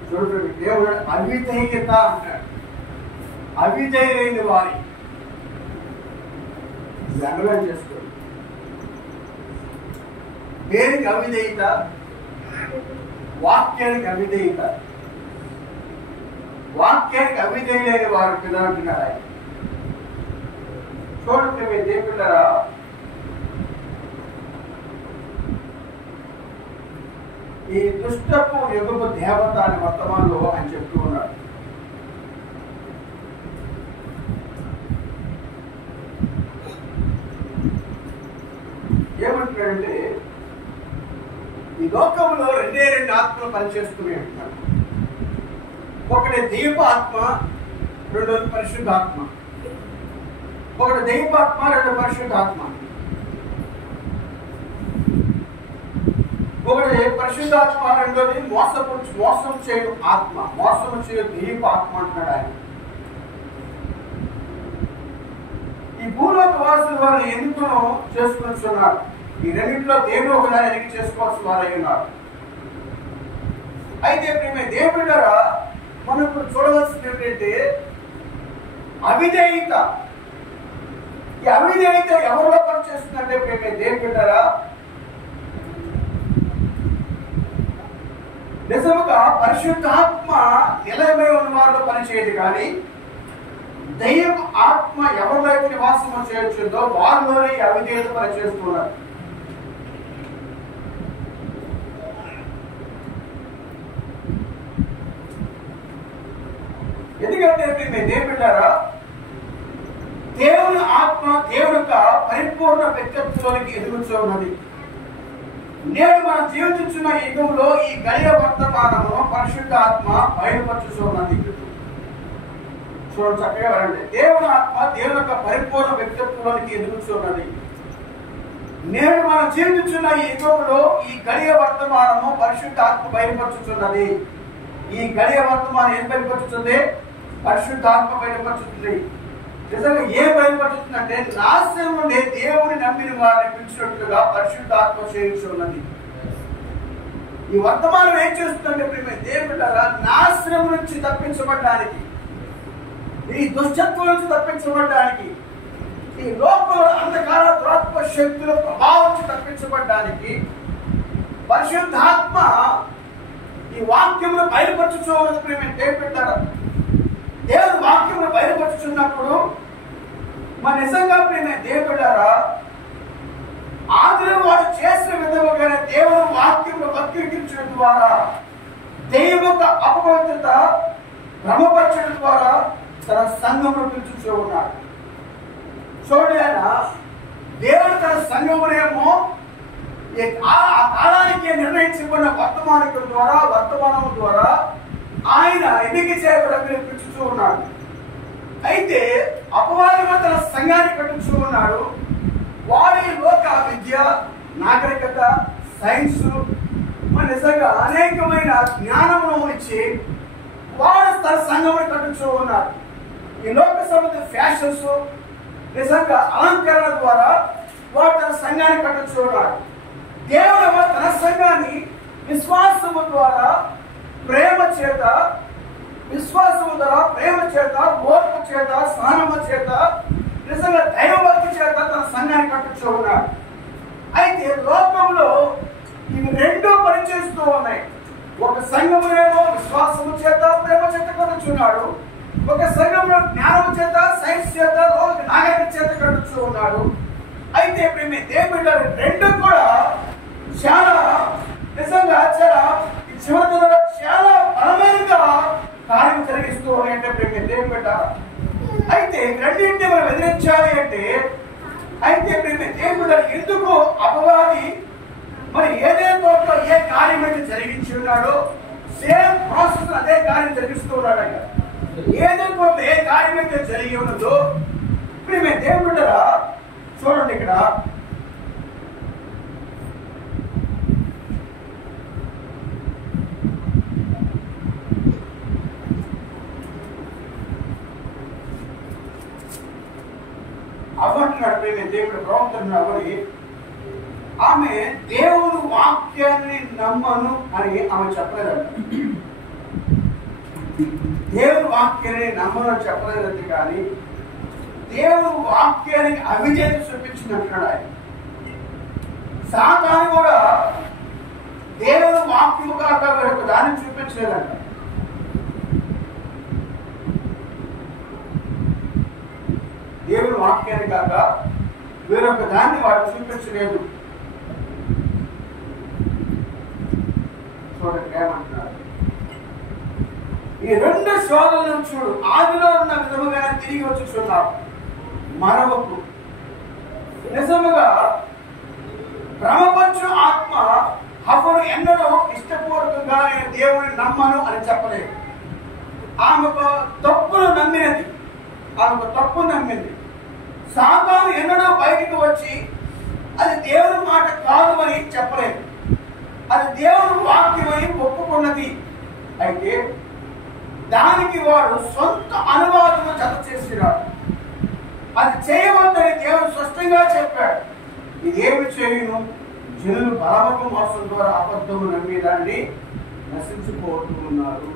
చూడండి, దేవుడు అవిధేయత అంటాడు. అవిధేయులైన వారి జనరల్ చేసుకోండి. దేనికి అవిధేయత? వాక్యానికి అవిధేయత. వాక్యానికి అవిధేయులైన వారు పిల్లలంటున్నారు ఆయన. చూడండి మీరు దేవుళ్ళరా, ఈ దుష్టపు యుగపు దేవత అని వర్తమానంలో ఆయన చెప్తూ ఉన్నాడు. ఏమంటున్నాడంటే ఈ లోకంలో రెండే రెండు ఆత్మలు పనిచేస్తూనే అంటున్నాడు. ఒకటి దైవాత్మ, రెండోది పరిశుద్ధాత్మ. ఒకటి దైవాత్మ, రెండు పరిశుద్ధాత్మ. ఒకటి పరిశుద్ధాత్మ, రెండోది మోసం చేయు ఆత్మ, మోసం చేయు దెయ్యపు ఆత్మ అంటున్నాడు ఆయన. ఈ భూలోక వాసులు వారిని ఎందుకు చేసుకుంటున్నారు? ఈ రెండింటిలో దేవుడు ఒకదాన్ని ఎన్నిక చేసుకోవాల్సిన వారై ఉన్నారు. అయితే ప్రేమ దేవుడు ద్వారా మనం ఇప్పుడు చూడవలసింది ఏంటంటే అవిధేయత. ఈ అవిధేయత ఎవరిలో పనిచేస్తుందంటే ప్రేమ దేవుడు ద్వారా నిజముగా పరిశుద్ధాత్మ నిలయమై ఉన్న వారిలో పనిచేయదు, కానీ దైవ ఆత్మ ఎవరిలో నివాసం చేయొచ్చుందో వారిలోనే ఈ అవిధేయత పనిచేస్తున్నారు. ఎందుకంటే మేము దేవుడారా దేవుని ఆత్మ దేవుని యొక్క పరిపూర్ణ వ్యక్తిత్వంలోనికి ఎదుగుతూ ఉన్నది. నేను మనం జీవించున్న యుగంలో ఈ గడియ వర్తమానము పరిశుద్ధ ఆత్మ బయలుపరుచు ఉన్నది. చూడండి చక్కగా వినండి. దేవుని ఆత్మ దేవుని యొక్క పరిపూర్ణ వ్యక్తిత్వంలోనికి ఎదుగుతూ ఉన్నది. నేను మనం జీవించున్న ఈ యుగంలో ఈ గడియ వర్తమానము పరిశుద్ధ ఆత్మ బయలుపరుచుతున్నది. ఈ గడియ వర్తమానం ఏం బయలుపరుచుతుంది? పరిశుద్ధాత్మ బయలుపరుచుతుంది. నిజంగా ఏం బయలుపరుచుతుంది అంటే నాశనం నుండి దేవుని నమ్మిన వారిని పిలిచినట్లుగా పరిశుద్ధాత్మ చేయించున్నది. ఈ వర్తమానం ఏం చేస్తుందంటే ప్రేమ దేవుడు నాశనం నుంచి తప్పించబడడానికి, ఈ దుష్టత్వం నుంచి తప్పించబడడానికి, ఈ లోకంలో అంధకార దురాత్మ శక్తుల ప్రభావం నుంచి తప్పించబడడానికి పరిశుద్ధాత్మ ఈ వాక్యమును బయలుపరచుచూ ఉన్నది. ప్రేమ దేవుడు దేవుని వాక్యమును బయలుపరుచున్నప్పుడు మన నిజంగా ప్రేమ దేవుడారా ఆదిలో వాడు చేసిన విధముగానే దేవుని వాక్యమును వక్రీకరించడం ద్వారా దైవ అపవిత్రత భ్రమపరచడం ద్వారా తన సంఘమును పిలుచుతూ ఉన్నాడు. చూడండి, ఆయన దేవుడు తన సంఘమునేమో ఆ కాలానికి నిర్ణయించబడిన వర్తమానం ద్వారా ఆయన ఎన్నిక చేయబడి పిలుచుతూ ఉన్నాడు. అయితే అపవాదిగా తన సంఘాన్ని కట్టుతూ ఉన్నాడు. వాడి లోక విద్య, నాగరికత, సైన్స్ నిజంగా అనేకమైన జ్ఞానమును ఇచ్చి వాడు తన సంఘమును కట్టుతూ ఉన్నాడు. ఈ లోక సంబంధ ఫ్యాషన్స్ నిజంగా అలంకరణ ద్వారా వాడు తన సంఘాన్ని కట్టుతూ ఉన్నాడు. దేవుడు తన సంఘాన్ని విశ్వాసము ద్వారా ప్రేమ చేత, విశ్వాసము ద్వారా ప్రేమ చేత, ఓర్పు చేత, సహనము చేత, నిజంగా దైవభక్తి చేత తన సంఘాన్ని కట్టుతూ ఉన్నాడు. అయితే లోకంలో ఇవి రెండూ పనిచేస్తూ ఉన్నాయి. ఒక సంఘమునేమో విశ్వాసము చేత, ప్రేమ చేత కట్టుచున్నాడు. ఒక సంఘంలో జ్ఞానము చేత, సైన్స్ చేత, నాగరిక చేత కట్టుతూ ఉన్నాడు. అయితే ప్రేమ దేవుడు రెండు కూడా చాలా నిజంగా చివరి చాలా బలమైనగా కార్యం జరిగిస్తూ ఉన్నాయంటే ప్రేమ దేవుడు పెట్టారు. అయితే రెండింటిని మనం ఎదిరించాలి అంటే అయితే ప్రేమ దేవుడు ఎందుకు అపవాది మరి ఏదైనా తోటలో ఏ కార్యం అయితే జరిగించి ఉన్నాడో సేమ్ ప్రాసెస్ అదే కార్యం జరిగిస్తూ ఉన్నాడు. ఆయన ఏదైనా తోటలో ఏ కార్యం అయితే జరిగి ఉన్నదో ప్రేమ దేవుడు చూడండి, ఇక్కడ అవ్వంటున్నాడు. ప్రేమ దేవుడు ప్రవక్తను అవ్వని ఆమె దేవుడు వాక్యాన్ని నమ్మను అని ఆమె చెప్పలేదంట. దేవుడు వాక్యాన్ని నమ్మను అని చెప్పలేదంటే కానీ దేవుడు వాక్యానికి అవిధేయత చూపించినట్టున్నాడు ఆయన. సాతాను కూడా దేవుడు వాక్యము కాక వేరొక దాన్ని చూపించలేదంట. దేవుడు వాక్యాన్ని కాక వేరొక దాన్ని వాడు చూపించలేదు. చూడండి ఏమంటున్నారు. ఈ రెండు శోధనలను చూడు, ఆదిలో ఉన్న విధముగానే తిరిగి వచ్చుచున్నావు. మరొకకు నిజముగా భ్రమపరచు ఆత్మ హవ్వను ఎన్నడూ ఇష్టపూర్వకంగా నేను దేవుడిని నమ్మను అని చెప్పలేదు. ఆమెకు తప్పును నమ్మినది, ఆమెకు తప్పు నమ్మింది. సాతాను ఎన్నడూ బయటికి వచ్చి అది దేవుని మాట కాదు అని చెప్పలేదు. అది దానికి వాడు సొంత అనువాదము జత చేసినాడు. అది చేయవద్దని దేవుడు స్పష్టంగా చెప్పాడు. ఇదేమి చేయును? జనులు బలవకు మోసం ద్వారా అబద్ధము నమ్మేదాన్ని నశించుకోతూ ఉన్నారు.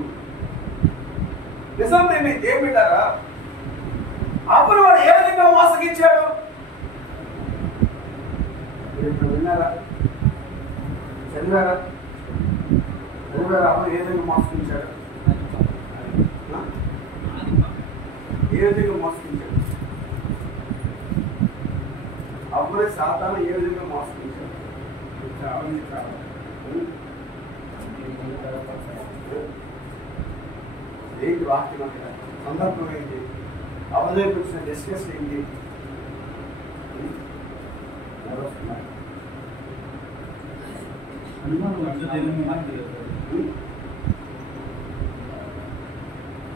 నిజం మీ దేవుడారా, అప్పుడు వాడు ఏ విధంగా మోసగించాడు? విన్నారా? చదివారా? అప్పుడు ఏ విధంగా మోసగించాడు? ఏ విధంగా మోసగించాడు? అప్పుడే సాతాను ఏ విధంగా మోసగించాడు? ఏంటి వాక్యం అంటే సందర్భం ఏంటి? అవధేపు వచ్చిన డిస్కస్ ఏంటి?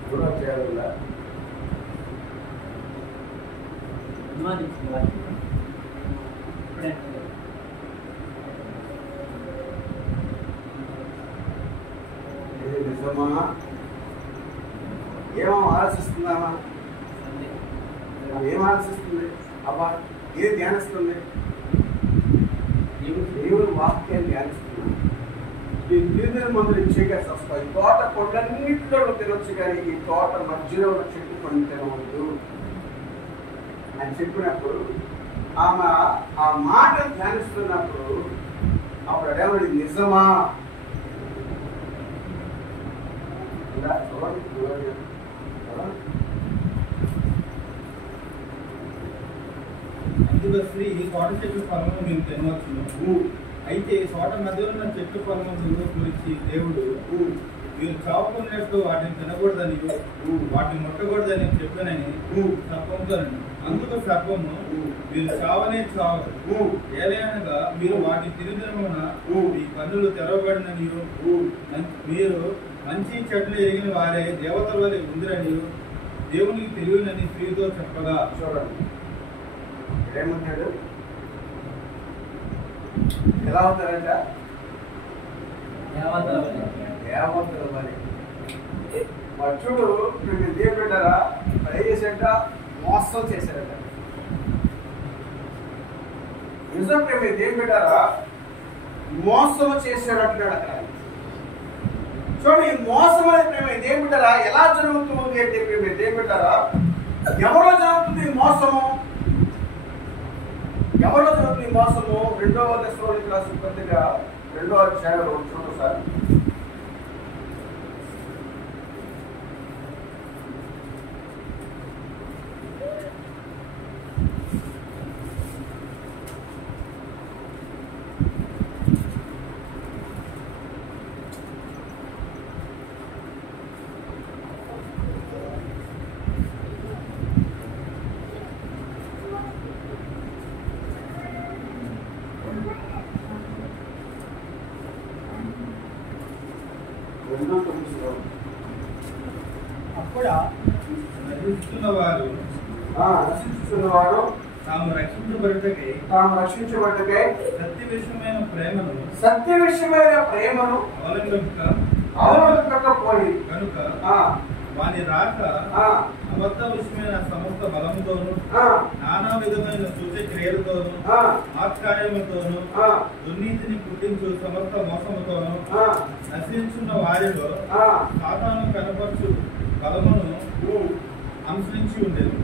కూడా చేయాల నిజమా? ఏమో ఆలోచిస్తున్నామా? ఏం ఆలోచిస్తుంది? అబ్బా ఏం ధ్యానిస్తుంది? దేవుని వాక్యాన్ని ధ్యానిస్తున్నాను. దీని మందులు ఇచ్చేకాల్సి వస్తాయి. తోట కొండన్నింటిలో తినొచ్చు, కానీ ఈ తోట మధ్యలో ఉన్న చెట్టు కొన్ని తినవద్దు అని చెప్పినప్పుడు ఆమె ఆ మాటను ధ్యానిస్తున్నప్పుడు అప్పుడు అడేవాడి నిజమా? అందులో స్త్రీ తోట చెట్టు ఫలము మేము తినవచ్చు, అయితే తోట మధ్యలో ఉన్న చెట్టు ఫలము గురించి దేవుడు మీరు చావుకున్నట్టు వాటిని తినకూడదని వాటిని ముట్టకూడదని చెప్పానని సర్పంతో అందుకు సర్పము మీరు చావనే చావరు, ఏలైనగా మీరు వాటి తిరిగిన మీ కన్నులు తెరవబడినని మీరు మంచి చెట్లు ఎరిగిన వారే దేవతల వలె ఉందిరని దేవునికి తెలియనని స్త్రీతో చెప్పగా. చూడండి ఏమంటాడు? ఎలా అవుతారంట? దేవతల వలె. చూడు మీరు దేవుడారా ట్రై చేసేట మోసం చేశారట. నిజం మీరు దేవుడారా మోసం చేశాడు అంటున్నాడు అక్కడ. చూడండి ఈ మోసం అనేది ప్రేమ దేవుడారా ఎలా జరుగుతుంది అంటే ప్రేమ దేవుడారా ఎవరో జరుగుతుంది ఈ మోసము? ఎవరో జరుగుతుంది ఈ మోసము? 2వ దశలోనికి రాసిన పత్రిక 2వ అధ్యాయంలో చూడండి సార్. అప్పుడు నశిస్తున్నవారు తాము రక్షించబడటకై సత్య విషయమైన ప్రేమను అవలంబించకపోయి కనుక వాని రాక అబద్ధ విషయమైన సమస్త బలముతోను నానా విధమైన సూచక్రియలతోను ఆత్కార్యములతోను దుర్నీతిని పుట్టించు సమస్త మోసముతోను నశించున్న వారిలో సాతాను కనపరచు బలమును అనుసరించి ఉండేది.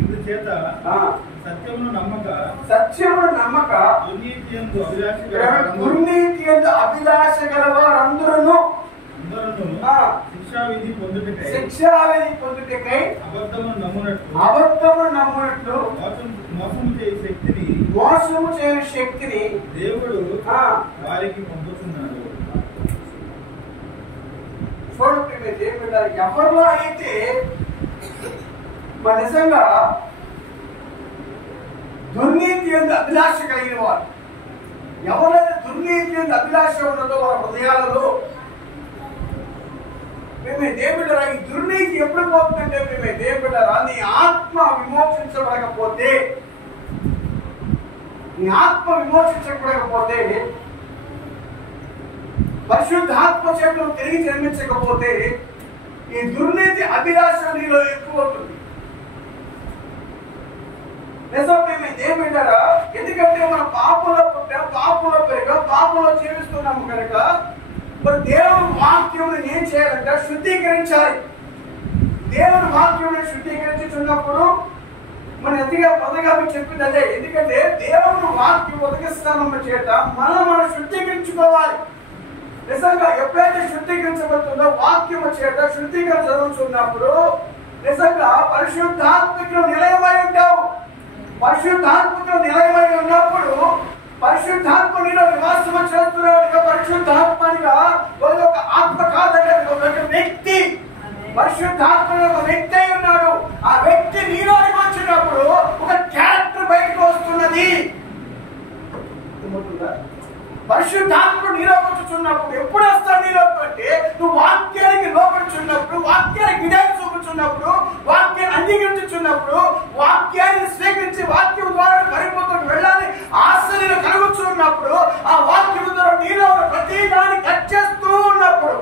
ఇందుచేత సత్యమును నమ్మక దుర్నీతి యందు అభిలాష గలవారందరూ శిక్షావిధి పొందుటకై అబద్ధము నమ్మునట్లు మోసము చేయు శక్తిని దేవుడు వారికి పంపుతున్నాడు. చూడండి దేవుడు ఎవరిలో అయితే నిజంగా దుర్నీతి యందు అభిలాష కలిగిన వారు, ఎవరైతే దుర్నీతి యందు అభిలాష ఉన్నదో వారి హృదయాలలో మేమే దేవుడరా ఈ దుర్నీతి ఎప్పుడు పోతుందంటే మేమే దేవుడరా నీ ఆత్మ విమోచించబడకపోతే పరిశుద్ధాత్మ చేత తిరిగి జన్మించకపోతే ఈ దుర్నీతి అభిలాష నీలో ఎక్కువ అవుతుంది. నిజమే ఏమిటారా? ఎందుకంటే మన పాపంలో పుట్టాం, పాపంలో పెరిగాం, పాపంలో జీవిస్తున్నాము కనుక మరి దేవుని వాక్యం ఏం చేయాలంటే శుద్ధీకరించాలి. దేవుని వాక్యం శుద్ధీకరించున్నప్పుడు మన ఎదిగా పొదగా మీకు చెప్పింది అదే. ఎందుకంటే దేవుని వాక్యం ఉదగిస్తానన్న చేత మనం శుద్ధీకరించుకోవాలి. నిజంగా ఎప్పుడైతే శుద్ధీకరించబడుతుందో వాక్యము చేత శుద్ధీకరణ జరుగుతున్నప్పుడు నిజంగా పరిశుద్ధాత్మకు నిలయమై ఉంటావు. పరిశుద్ధాత్మకు నిలయమై ఉన్నప్పుడు పరిశుద్ధాత్మ నీలో నివాసం చేస్తున్నాడుగా. పరిశుద్ధాత్మనిగా ఒక ఆత్మ కాదంటే ఒక వ్యక్తి, పరిశుద్ధాత్మ ఒక వ్యక్తి అయి ఉన్నాడు. ఆ వ్యక్తి నీలోకి వచ్చినప్పుడు ఒక క్యారెక్టర్ బయటకు వస్తున్నది. పరిశుద్ధాత్ముడు నీలోకి వచ్చుచున్నప్పుడు ఎప్పుడు వస్తాడు నీలోకి అంటే నువ్వు వాక్యానికి లోపడుచున్నప్పుడు, వాక్యానికి విధేయత చూపుచున్నప్పుడు, వాక్యాన్ని అంగీకరించుచున్నప్పుడు, వాక్యాన్ని స్వీకరించి వాక్యం ద్వారా పరిపూర్ణకు వెళ్ళాలి ఆశ నీలో కలుగుతున్నప్పుడు, ఆ వాక్యం ద్వారా నీలో ప్రతి దాన్ని కట్ చేస్తూ ఉన్నప్పుడు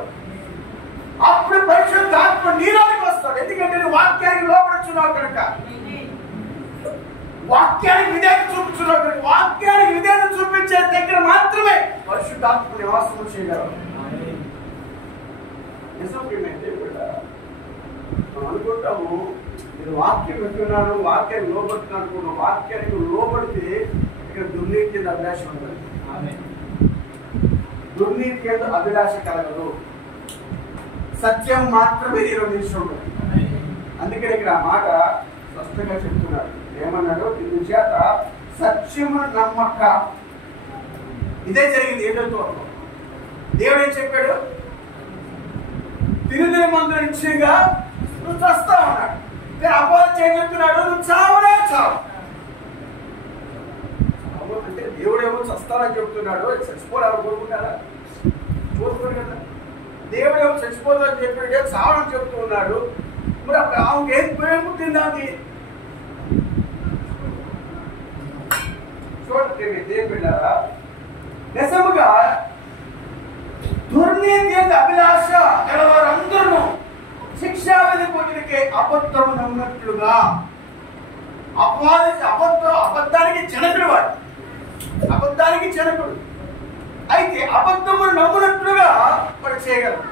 అప్పుడు పరిశుద్ధాత్మ నీలోకి వస్తాడు. ఎందుకంటే నువ్వు వాక్యానికి లోపడుచున్నావు కనుక, వాక్యానికి విధేయత చూపించున్నావు కనుక. వాక్యానికి విధేయత చూపించే దగ్గర మాత్రమే పరిశుద్ధాత్మ నివాసం చేయగలరు. నిజమైతే మనం అనుకుంటాము నేను వాక్యం వింటున్నాను, వాక్యాన్ని లోపడుతున్నాను అనుకున్నాను. వాక్యానికి లోపడితే ఇక్కడ దుర్నీతి అభిలాష ఉంటుంది. దుర్నీతి అభిలాష కలగదు. సత్యం మాత్రమే నిరోధించి ఉంటుంది. అందుకని ఇక్కడ ఆ మాట స్పష్టంగా చెప్తున్నాడు. ఏమన్నాడు? దీని చేత సత్యము నమ్మక. ఇదే జరిగింది ఏదో దేవుడు ఏం చెప్పాడు? తిరుదిన మందు నిశ్చయంగా నువ్వు చస్తా ఉన్నాడు. అపవాదం చెప్తున్నాడు నువ్వు చావునే చావు. అంటే దేవుడు ఏమో చస్తానని చెప్తున్నాడు. చచ్చిపోడు ఎవరు కోరుకుంటారా? కోరుకోడు కదా. దేవుడు ఏమో చచ్చిపోతుందని చెప్పాడు, చావని చెప్తూ ఉన్నాడు. మరి అప్పుడు ఆమె ఏం ప్రేమ పుట్టింది? చూడండి దేవుడారా, నిజముగా దుర్నీతి అభిలాష గలవారందరూ శిక్షావిధి పొందినకే అబద్ధము నమ్మినట్లుగా. అబద్ధానికి జనకుడు వాడు, అబద్ధానికి జనకుడు. అయితే అబద్ధము నమ్మునట్లుగా వాడు చేయగలరు.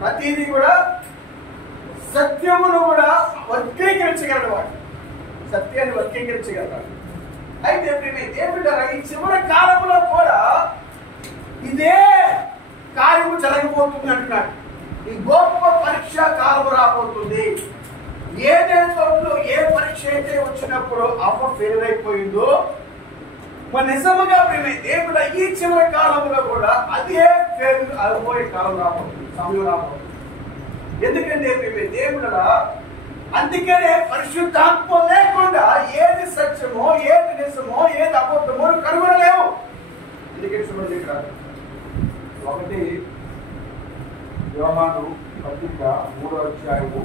ప్రతిదీ కూడా సత్యమును కూడా వర్గీకరించగలడు వాడు, సత్యాన్ని వర్గీకరించగలడు. అయితే దేవుడు ఈ చివరి కాలంలో కూడా ఇదే కార్యము జరగబోతుంది అంటున్నాడు. ఈ గొప్ప పరీక్ష కాలం రాబోతుంది. ఏదైతే ఏ పరీక్ష అయితే వచ్చినప్పుడు అవ్వ ఫెయిల్ అయిపోయిందో మరి నిజముగా దేవుడు ఈ చివరి కాలంలో కూడా అదే ఫెయిల్ అయిపోయే కాలం రాబోతుంది, సమయం రాబోతుంది. ఎందుకంటే దేవుడు అందుకనే పరిశుద్ధాత్మ లేకుండా ఏది సత్యమో, ఏది నిజమో, ఏది అబద్ధమో కనుగొనలేవు. ఎందుకంటే చూడండి ఇక్కడ 1 యోహాను పత్రిక 3వ అధ్యాయము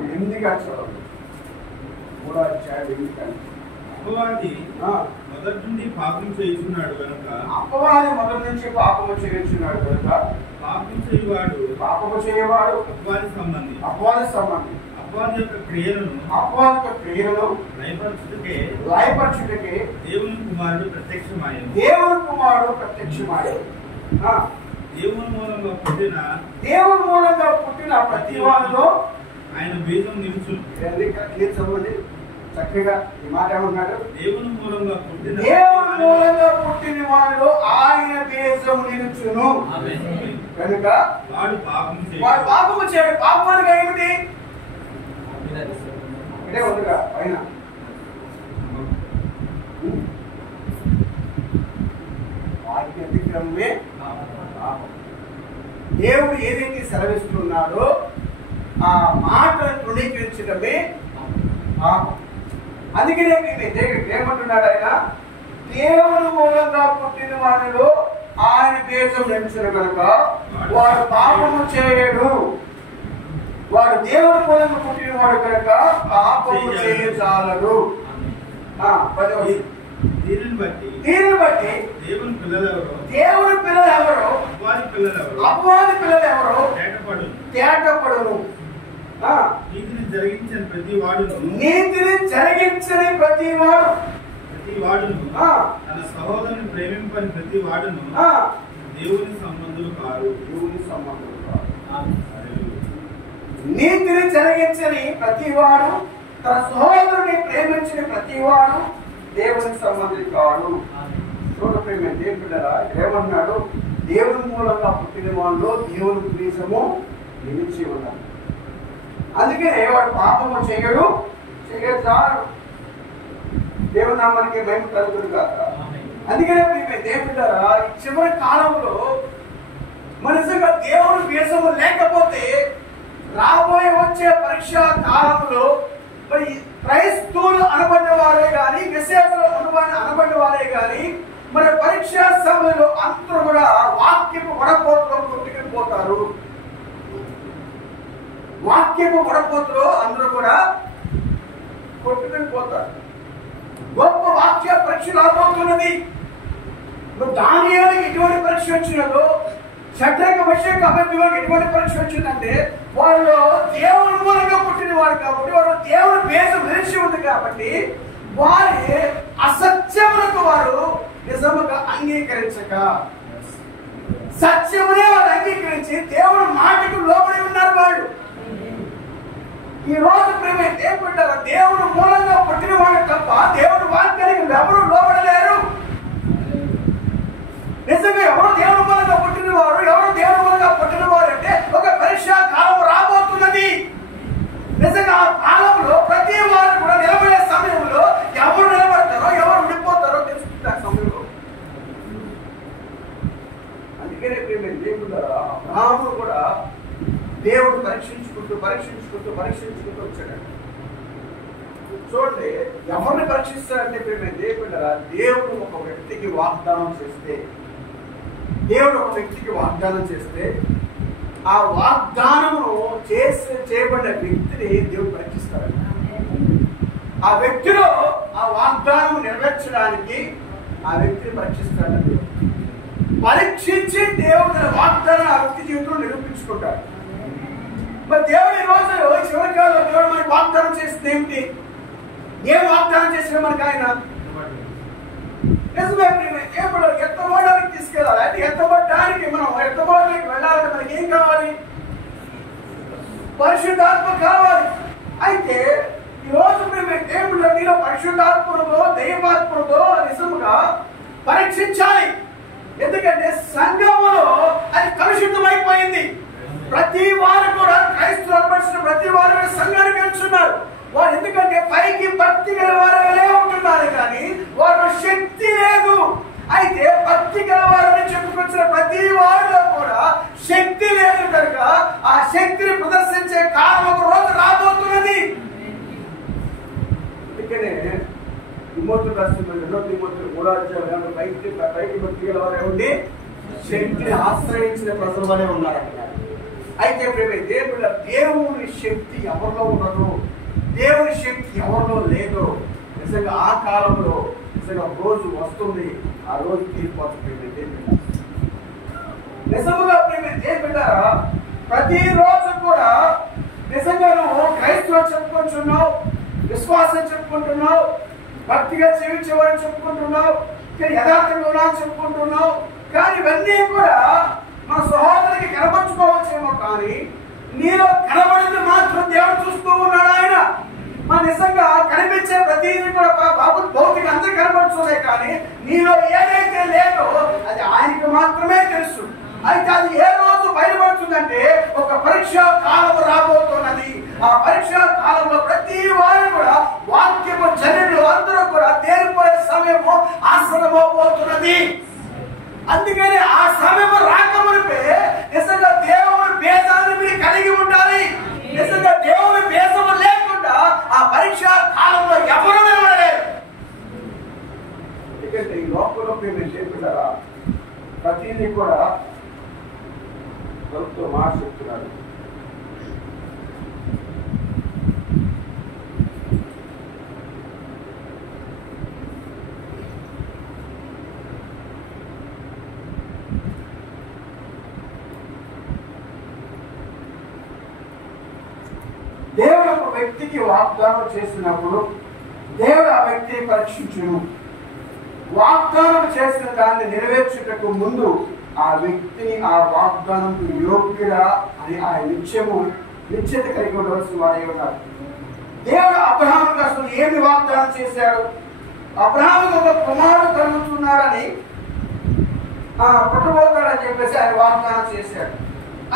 8వ అధ్యాయం 3వ అధ్యాయం. అపవాది మొదటి నుండి పాపం చేస్తున్నాడు కనుక, అపవాది మొదటి నుంచి పాపము చేస్తున్నాడు కనుక పాపం చేయవాడు అపవాది సంబంధి. అపవాది యొక్క క్రియలను లయపరచుటకే దేవుని కుమారుడు ప్రత్యక్షమాయెను. దేవుని మూలంగా పుట్టిన ప్రతి వారిలో ఆయన బీజం నిలుచును. చదవండి చక్కగా. ఈ మాట ఏమన్నాడు? దేవుని మూలంగా పుట్టిన వారిలో ఆయన బీజం నిలుచును కనుక వాడు పాపము చేయడు. పాపానికి ఏమిటి? ఇదే ఉందిగా పైన వారికి అతిక్రమమే పాపం. దేవుడు ఏదైతే సెలవిస్తున్నాడో ఆ మాటను తృణీకరించడమే పాపం. అందుకనే దేవుడు ఏమంటున్నాడు? ఆయన దేవుని మూలంగా పుట్టిన వారిలో ఆయన బీజం నిలిచిన కనుక వాడు పాపము చేయడు. వాడు దేవుడి మూలంగా పుట్టినవాడు కనుక పాపము చేయజాలడు. దీనిని బట్టి దేవుని పిల్లలు ఎవరు, అపవాది పిల్లలు ఎవరు తేటపడును. నీతిని జరిగించని ప్రతి వాడును తన సహోదరుని ప్రేమింపని ప్రతి వాడును దేవుని సంబంధులు కారు. నీతిని జరిగించని ప్రతివాడు, తన సహోదరుని ప్రేమించని ప్రతివాడు దేవునికి సంబంధి కాడు. చూడప్రేమ దేవుడా ఏమన్నాడు? దేవుని మూలంగా పుట్టిన వాళ్ళు దేవుని బీజము నిలిచి ఉన్నారు. అందుకే వాడు పాపము చేయడు, చేయజాడు. దేవుని నామానికి మేము కలుగుడు కాక. అందుకనే దేవుడారా ఈ చివరి కాలంలో మనసుగా దేవుని బీజము లేకపోతే రాబోయే వచ్చే పరీక్ష కాలంలో మరి క్రైస్తవులు అనబడిన వారే కానీ విశేషాలు అనబడిన వారే కానీ మరి పరీక్షా సమయంలో అందరూ కూడా వాక్యపు వడపోతులో కొట్టుకుపోతారు. వాక్యపు వడపోతులో అందరూ కూడా కొట్టుకుని పోతారు. గొప్ప వాక్య పరీక్ష రాబోతున్నది. దానియాలకి ఎటువంటి పరీక్ష వచ్చినదో, షడ్రక మెషక్ అబేద్నెగోకి ఎటువంటి పరీక్ష వచ్చిందంటే వాళ్ళు దేవుని మూలంగా పుట్టిన వారు కాబట్టి, వారు దేవుని బీజం నిలిచి ఉంది కాబట్టి వారి అసత్యములకు వారు నిజముగా అంగీకరించక సత్యమునే వారు అంగీకరించి దేవుని మాటకు లోబడి ఉన్నారు. వాళ్ళు ఈ రోజు ప్రేమ ఏమంటారు? దేవుని మూలంగా పుట్టిన వాడు తప్ప దేవుని వాక్యానికి ఎవరు లోబడలేరు. నిజంగా ఎవరు దేవుని మూలంగా పుట్టిన వారు, ఎవరు దేవుని మూలంగా పుట్టిన వారు అంటే ఒక పరీక్ష కాలం రాబోతున్నది. నిజంగా ఆ కాలంలో ప్రతి వారు కూడా నిలబడే సమయంలో ఎవరు నిలబడతారో ఎవరు విడిపోతారో తెలుసుకుంటారు సమయంలో. అందుకనే అబ్రహాము కూడా దేవుడు పరీక్షించుకుంటూ వచ్చాడు. చూడండి, ఎవరిని పరీక్షిస్తారంటే దేవుడు ఒక వ్యక్తికి వాగ్దానం చేస్తే ఆ వాగ్దానము చేయబడిన వ్యక్తిని దేవుడు పరీక్షిస్తాడు. ఆ వ్యక్తిలో ఆ వాగ్దానం నెరవేర్చడానికి ఆ వ్యక్తిని పరీక్షిస్తాడు. పరీక్షించి దేవుడు తన వాగ్దానం ఆ వ్యక్తి జీవితంలో నిరూపించుకుంటాడు. మరి దేవుడు ఈ రోజు చివరి కాలంలో దేవుడు మనకి వాగ్దానం చేసింది ఏమిటి? ఏం వాగ్దానం చేసిన మనకి ఆయన ఎత్తబడడానికి తీసుకెళ్ళాలి. అంటే ఎత్తబడడానికి మనం ఎత్తబడడానికి వెళ్ళాలంటే మనకి ఏం కావాలి? పరిశుద్ధాత్మ కావాలి. అయితే ఈ రోజు మేము దేవుళ్ళ మీద పరిశుద్ధాత్మతో దైవాత్మతో నిజముగా పరీక్షించాలి. ఎందుకంటే సంఘములో అది కలుషితమైపోయింది. ప్రతి వారు కూడా క్రైస్తవులు అనబడిన ప్రతి వారు సంఘానికి వెళ్తున్నారు. వారు ఎందుకంటే పైకి భక్తి గల వారే ఉంటున్నారు కానీ వారు శక్తి లేదు. అయితే భక్తి గల వారిని చెప్పుకొచ్చిన ప్రతి వారిలో కూడా శక్తి లేదు కనుక ఆ శక్తిని ప్రదర్శించే కాలం ఒక రోజు రాబోతున్నది. అందుకనే తిమోతి రాసిన 2 తిమోతి 3 పైకి భక్తి గల వారే ఉండి శక్తిని ఆశ్రయించిన ప్రజల వలె ఉన్నారు. అయితే దేవుని శక్తి ఎవరిలో ఉన్నదో, దేవుని శక్తి ఎవరిలో లేదో నిజంగా ఆ కాలంలో నిజంగా రోజు వస్తుంది. ఆ రోజు తీర్పు నిజముగా దేవుడారా ప్రతిరోజు కూడా నిజంగా నువ్వు క్రైస్తవం చెప్పుకుంటున్నావు, విశ్వాసం చెప్పుకుంటున్నావు, భక్తిగా జీవించేవారని చెప్పుకుంటున్నావు, యథార్థంగా ఉన్నాను చెప్పుకుంటున్నావు. కానీ ఇవన్నీ కూడా మన సహోదరికి కనపరుచుకోవచ్చేమో కానీ నీలో కనబడింది మాత్రం దేవుడు చూస్తూ ఉన్నాడు. ఆయన మన నిజంగా కనిపించే ప్రతిదీ కూడా బాబు భౌతిక అందరూ కనపడుతున్నాయి కానీ నీలో ఏదైతే లేదో అది ఆయనకు మాత్రమే తెలుసు. అయితే అది ఏ రోజు బయటపడుతుందంటే ఒక పరీక్ష కాలం రాబోతున్నది. ఆ పరీక్ష కాలంలో ప్రతి వారు కూడా వాక్యము జనులు అందరూ కూడా తేలిపోయే సమయము ఆసనమవుతున్నది. అందుకని ఆ సమయం రాకమునిపే నిజంగా దేవుని బీజాన్ని మీరు కలిగి ఉండాలి. నిజంగా దేవుని బీజము లేకుండా ఆ పరీక్ష కాలంలో ఎవరు నిలబడలేరు. ఎందుకంటే ఈ లోకంలో మేము చెప్పుకుంటారా ప్రతి వ్యక్తిని కూడా ప్రభుత్వ మాట చెప్తున్నాడు. దేవుడు ఒక వ్యక్తికి వాగ్దానం చేసినప్పుడు దేవుడు ఆ వ్యక్తిని పరీక్షించును. వాగ్దానం చేసిన దాన్ని నెరవేర్చుటకు ముందు ఆ వ్యక్తిని ఆ వాగ్దానంకు యోగ్యుడా అని ఆ నిశ్చయత కలిగి ఉండవలసిన వారే ఉన్నారు. దేవుడు అబ్రహాముకు అసలు ఏమి వాగ్దానం చేశాడు? అబ్రహాముకు ఒక కుమారుడు కలుగుతున్నాడని పుట్టబోతాడని చెప్పేసి ఆయన వాగ్దానం చేశాడు.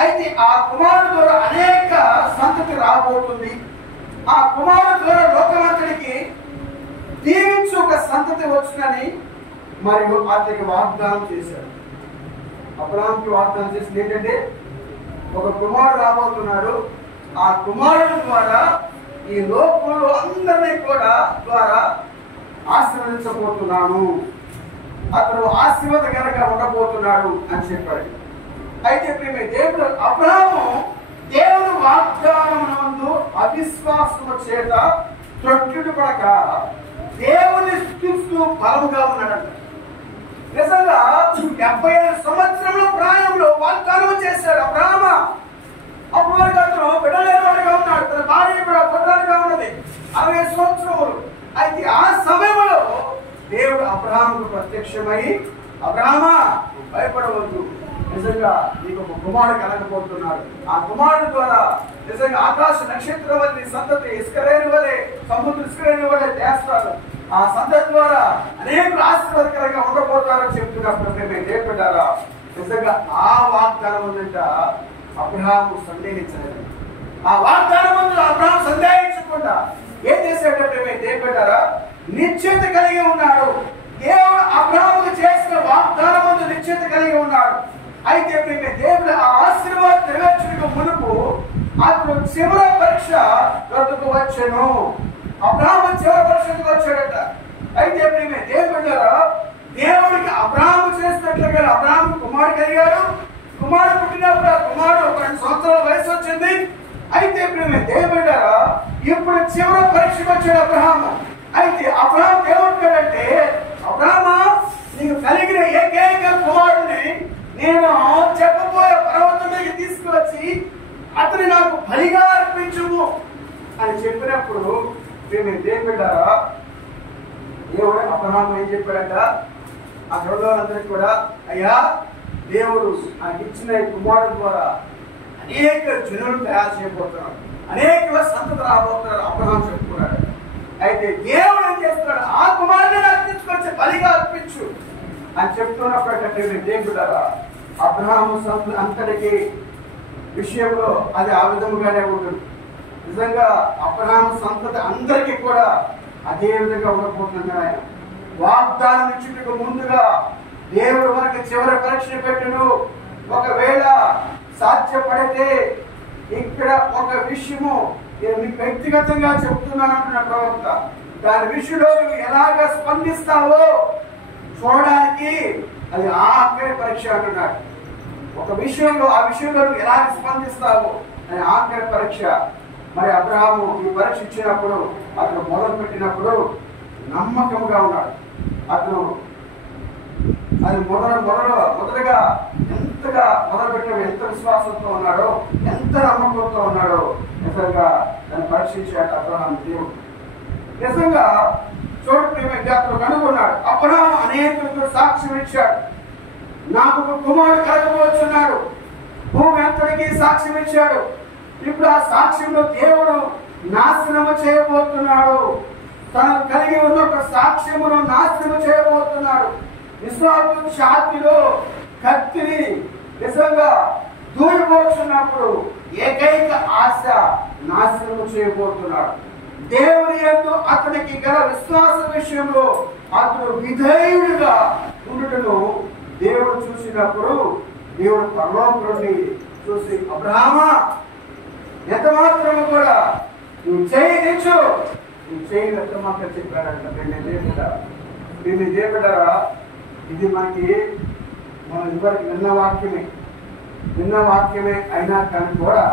అయితే ఆ కుమారుడు ద్వారా అనేక సంతతి రాబోతుంది. ఆ కుమారుడు ద్వారా లోకమంతటికి దీవించు ఒక సంతతి వచ్చునని మరియు అతనికి వాగ్దానం చేశాడు. అబ్రహాంకి వాగ్దానం చేసింది ఏంటంటే ఒక కుమారుడు రాబోతున్నాడు. ఆ కుమారుడు ద్వారా ఈ లోకంలో అందరినీ కూడా ద్వారా ఆశీర్వదించబోతున్నాను, అతను ఆశీర్వాదకరంగా ఉండబోతున్నాడు అని చెప్పాడు. అయితే దేవుడు అబ్రహాము దేవుడు వాగ్దానమునందు అవిశ్వాసము చేత త్రొట్టుపడక దేవుని స్తుతిస్తూ బలముగా ఉన్నాడంట. నిజంగా 75 సంవత్సరముల ప్రాయంలో వాగ్దానం చేశాడు అబ్రహామ. అప్పుడు వరకు అతను బిడ్డలేనివాడుగా ఉన్నాడు. తన భార్య కూడా పొందాలుగా ఉన్నది 60 సంవత్సరములు. అయితే ఆ సమయంలో దేవుడు అబ్రహాముకు ప్రత్యక్షమై అబ్రహామా భయపడవద్దు, నిజంగా నీకు ఒక కుమారుడు కలగబోతున్నాడు. ఆ కుమారుడు ద్వారా నిజంగా ఆకాశ నక్షత్రం వల్ల సంతతి ఇసుకరేణి వలె సముద్ర ఇసుకరేణి వలె చేస్తారు. ఆ సంతతి ద్వారా అనేక ఆశీర్వాదకరంగా ఉండబోతారని చెప్తున్నప్పుడు మేము ఏర్పడ్డారా? నిజంగా ఆ వాగ్దానం ఉందంట అబ్రహాము సందేహించలేదు. ఆ వాగ్దానం ముందు అబ్రహాం సందేహించకుండా ఏం చేసేటప్పుడు మేము ఏర్పడ్డారా? నిశ్చయత కలిగి ఉన్నాడు. దేవుడు అబ్రహాముకు చేసిన వాగ్దానం ముందు నిశ్చయత కలిగి ఉన్నాడు. అయితే దేవుడు ఆ ఆశీర్వాదం నెరవేర్చుటకు మునుపు అతను చివరి పరీక్ష వద్దకు వచ్చాను. అబ్రహాము చివరి పరీక్షకు వచ్చాడట. అయితే దేవుడికి అబ్రహాము చేసినట్లుగా అబ్రహాము కుమారుడు కలిగాడు. కుమారుడు పుట్టినప్పుడు ఆ కుమారుడు 2 సంవత్సరాల వయసు వచ్చింది. అయితే దేవుడు ఇప్పుడు చివరి పరీక్షకు వచ్చాడు అబ్రహాము. అయితే అబ్రహాం ఏమంటాడంటే, అబ్రహామా నీకు కలిగిన ఏకైక కుమారుడిని నేను చెప్పబోయే పర్వతం మీద తీసుకువచ్చి అతని నాకు బలిగా అర్పించుము అని చెప్పినప్పుడు దేవుడు అబ్రహాం ఏం చెప్పాడంట? ఆ హృదయాలందరికీ కూడా, అయ్యా దేవుడు నాకు ఇచ్చిన కుమారుడు ద్వారా అనేక జనులు తయారు చేయబోతున్నాడు, అనేక సంతతి రాబోతున్నాడు అబ్రహాం చెప్పుకున్నాడు. అయితే దేవుడు ఏం చేస్తున్నాడు? ఆ కుమారుని నాకు తీసుకొచ్చి బలిగా అర్పించు అని చెప్తున్నప్పుడు దేవుడు అబ్రహాము అంతటికి విషయంలో అది ఆ విధముగానే ఉంటుంది. నిజంగా అబ్రహాము సంతతి అందరికీ కూడా అదే విధంగా ఉండబోతున్నాడు. ఆయన వాగ్దానం ఇచ్చుటకు ముందుగా దేవుడు మనకి చివరి పరీక్ష పెట్టును. ఒకవేళ సాధ్యపడితే ఇక్కడ ఒక విషయము నేను మీకు వ్యక్తిగతంగా చెప్తున్నానంటున్న ప్రవక్త, దాని విషయంలో నువ్వు ఎలాగ స్పందిస్తావో చూడడానికి అది ఆఖరి పరీక్ష అంటున్నాడు. ఒక విషయంలో ఆ విషయంలో నువ్వు ఎలాగ స్పందిస్తావో అని ఆఖరి పరీక్ష. మరి అబ్రహాము ఈ పరీక్ష ఇచ్చినప్పుడు అతను మొదలు పెట్టినప్పుడు నమ్మకంగా ఉన్నాడు. అతను అది మొదలుగా ఎంతగా మొదలుపెట్టిన ఎంత విశ్వాసంతో ఉన్నాడో, ఎంత నమ్మకంతో ఉన్నాడో నిజంగా దాన్ని పరీక్షించాడు అబ్రహాం దేవుడు. నిజంగా చూడండి, అతను కనుగొన్నాడు. అబ్రహాం అనేకులకు సాక్ష్యం ఇచ్చాడు. నాకు ఒక కుమారుడు కలగబోతున్నాడు. భూమి అంతటికీ సాక్ష్యం ఇచ్చాడు. ఇప్పుడు ఆ సాక్ష్యంలో దేవుడు నాశనము చేయబోతున్నాడు. తను కలిగి ఉన్న ఒక సాక్ష్యమును నాశనము చేయబోతున్నాడు. విశ్వాసం ఛాతీలో కత్తిని నిజంగా దూరిపోతున్నప్పుడు ఏకైక ఆశ నాశనము చేయబోతున్నాడు. దేవుని యందు అతనికి గల విశ్వాస విషయంలో అతను విధేయుడిగా ఉండుటను దేవుడు చూసినప్పుడు దేవుడు పరలోకుడిని చూసి, అబ్రహామా ఎంత మాత్రము కూడా నువ్వు చేయి తెచ్చు, నువ్వు చేయి ఎంత మాత్రం చెప్పాడంట. దేవుడా ఇది మనకి మనం ఇదివరకు విన్న వాక్యమే అయినా కానీ కూడా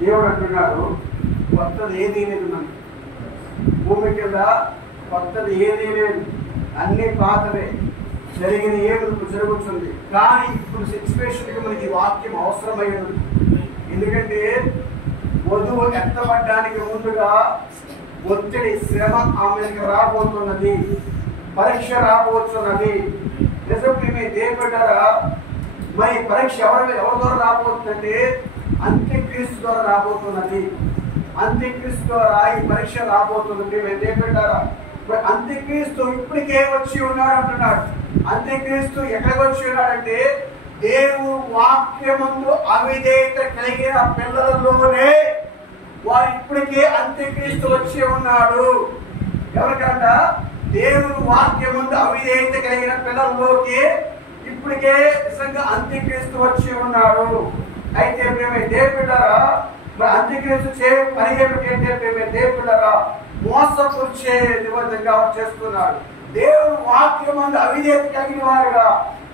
దేవుడు అంటున్నాడు కొత్తది ఏదీ లేదు. మనం భూమి కింద కొత్తది ఏదీ లేదు, అన్ని పాతవే, జరిగిన ఏమి జరుగుతుంది. కానీ ఇప్పుడు సిచ్యువేషన్కి మనకి ఈ వాక్యం అవసరమైనది. ఎందుకంటే వధువు ఎత్తబడ్డానికి ముందుగా ఒత్తిడి, శ్రమ ఆమెకి రాబోతున్నది, పరీక్ష రాబోతున్నది. నిజం మీ దేవుడారా, మరి పరీక్ష ఎవరి ద్వారా రాబోతుందంటే అంత్యక్రీస్తు ద్వారా రాబోతున్నది. అంత్యక్రీస్తు ద్వారా ఈ పరీక్ష రాబోతున్నది. మేము దేవుడారా, మరి అంత్యక్రీస్తు ఇప్పటికే వచ్చి ఉన్నాడు అంటున్నాడు. అంత్యక్రీస్తు ఎక్కడికి వచ్చి ఉన్నాడంటే దేవుడు వాక్యమందు అవిధేయత కలిగిన పిల్లలలోనే వారు ఇప్పటికే అంత్యక్రీస్తు వచ్చి ఉన్నాడు. ఎవరికంట? దేవుడు వాక్యమందు అవిధేయత కలిగిన పిల్లల్లోకి ఇప్పటికే నిజంగా అంత్యక్రీస్తు వచ్చి ఉన్నాడు. అయితే మేము దేవుడారా, మరి అంత్యక్రీస్తు పని ఏమిటంటే మేము దేవుడారా మోసపుచ్చే విధంగా చేస్తున్నాడు. దేవుడు వాక్యమందు అవిధేయత కలిగిన వారుగా,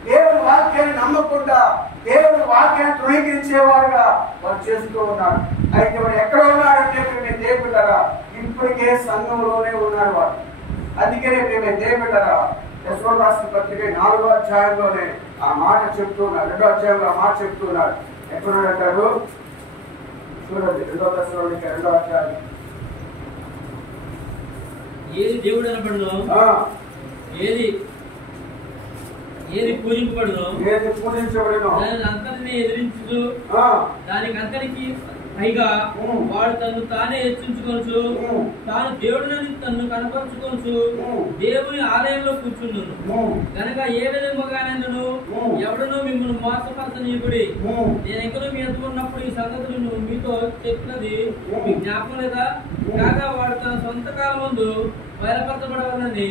దేవుడి వాక్యాన్ని నమ్మకుండా దేవుడి వాక్యాన్ని తృణీకరించేవారుగా వారు చేస్తూ ఉన్నారు. అయితే వాడు ఎక్కడ ఉన్నాడంటే మేము దేవుడారా ఇప్పటికే సంఘంలోనే ఉన్నాడు వాడు. అందుకనే మేము దేవుడారా యెషయా రాసిన పత్రిక 4వ అధ్యాయంలోనే ఆ మాట చెప్తున్నాడు. 2వ అధ్యాయంలో ఆ మాట చెప్తున్నాడు. ఎక్కడున్నాడు చూడండి, 2వ దశలోని 2వ అధ్యాయం. ఏది దేవుడు అనబడును, ఏది పూజింపబడును, దాని అంతటిని ఎదిరించు, దానికి అంతటికి పైగా వాడు తను తానే హెచ్చించుకొనచ్చు, తాను దేవుడిని తను కనపరుచుకొనచ్చు, దేవుని ఆలయంలో కూర్చున్నాను కనుక ఏ విధముగానైనను ఎవడనో మిమ్మల్ని మోసపరచనీయుడి. నేను ఎక్కడో మీ ఎదురు ఉన్నప్పుడు ఈ సంగతులను మీతో చెప్పినది మీకు జ్ఞాపకం లేదా? కాగా వాడు తన సొంత కాలం ముందు బయలుపరచబడవాలని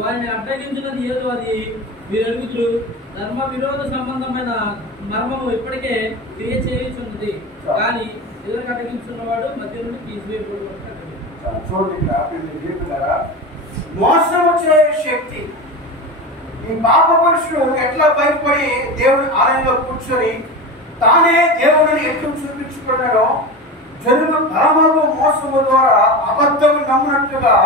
వారిని అడ్డగించినది ఏదో అది మీరు అడుగుతురు. ధర్మ విరోధ సంబంధమైన మర్మము ఇప్పటికే క్రియ చేయుచున్నది, కానీ ఎదురు అడ్డగించున్నవాడు మధ్య నుండి తీసివేయబడు. మోసము చేయ శక్తి ఈ పాప పురుషుడు ఎట్లా బయటపడి దేవుని ఆలయంలో కూర్చొని తానే దేవుడిని ఎట్లు చూపించుకున్నాడో జనులు పరమలు మోసము ద్వారా అబద్ధము నమ్మినట్లుగా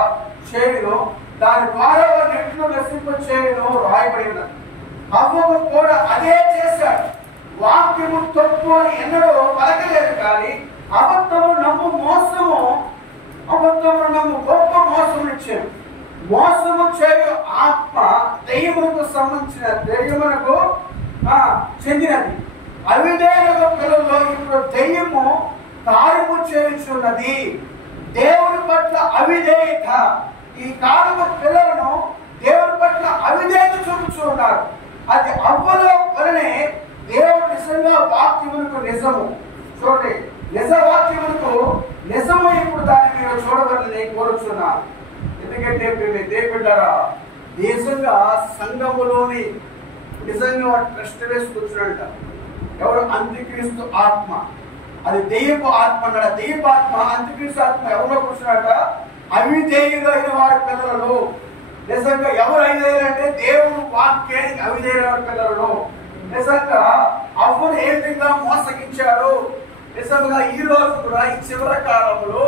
చేయను, దాని ద్వారా నెట్లు నశింప చేయను రాయబడి ఉన్నది. అవ్వము కూడా అదే చేశాడు. వాక్యము తప్పు అని ఎన్నడూ పలకలేదు, కానీ అబద్ధము నమ్ము గొప్ప మోసము ఇచ్చాడు. మోసము చేయు ఆత్మ దెయ్యములకు సంబంధించిన దెయ్యములకు చెందినది. అవిధేయుల పిల్లల్లో ఇప్పుడు దెయ్యము కార్యము చేయుచున్నది. దేవుని పట్ల అవిధేయత, ఈ కాలము పిల్లలను దేవుని పట్ల అవిధేయత చూపుతూ ఉన్నారు. అది అవ్వలో వలనే దేవుడు నిజంగా వాక్యములకు నిజము. చూడండి, నిజ వాక్యములకు నిజము ఇప్పుడు దాన్ని మీరు చూడవలని కోరుచున్నాను. ఎందుకంటే దేవుడారా నిజంగా సంఘములోని నిజంగా వాడు ప్రశ్న వేసి కూర్చున్నాడట. ఎవరు? అంత్యక్రీస్తు ఆత్మ. అది దెయ్యపు ఆత్మ అన్నాడు. దెయ్యపు ఆత్మ, అంత్యక్రీస్తు ఆత్మ ఎవరో కూర్చున్నాడట? అవిధేయులైన వారి పిల్లలలో. నిజంగా ఎవరు అవిధేయులంటే దేవుడు వాక్యానికి అవిధేయులైన పిల్లలలో. నిజంగా అవ్వను ఏ విధంగా మోసగించాడు. నిజంగా ఈ రోజు కూడా ఈ చివరి కాలంలో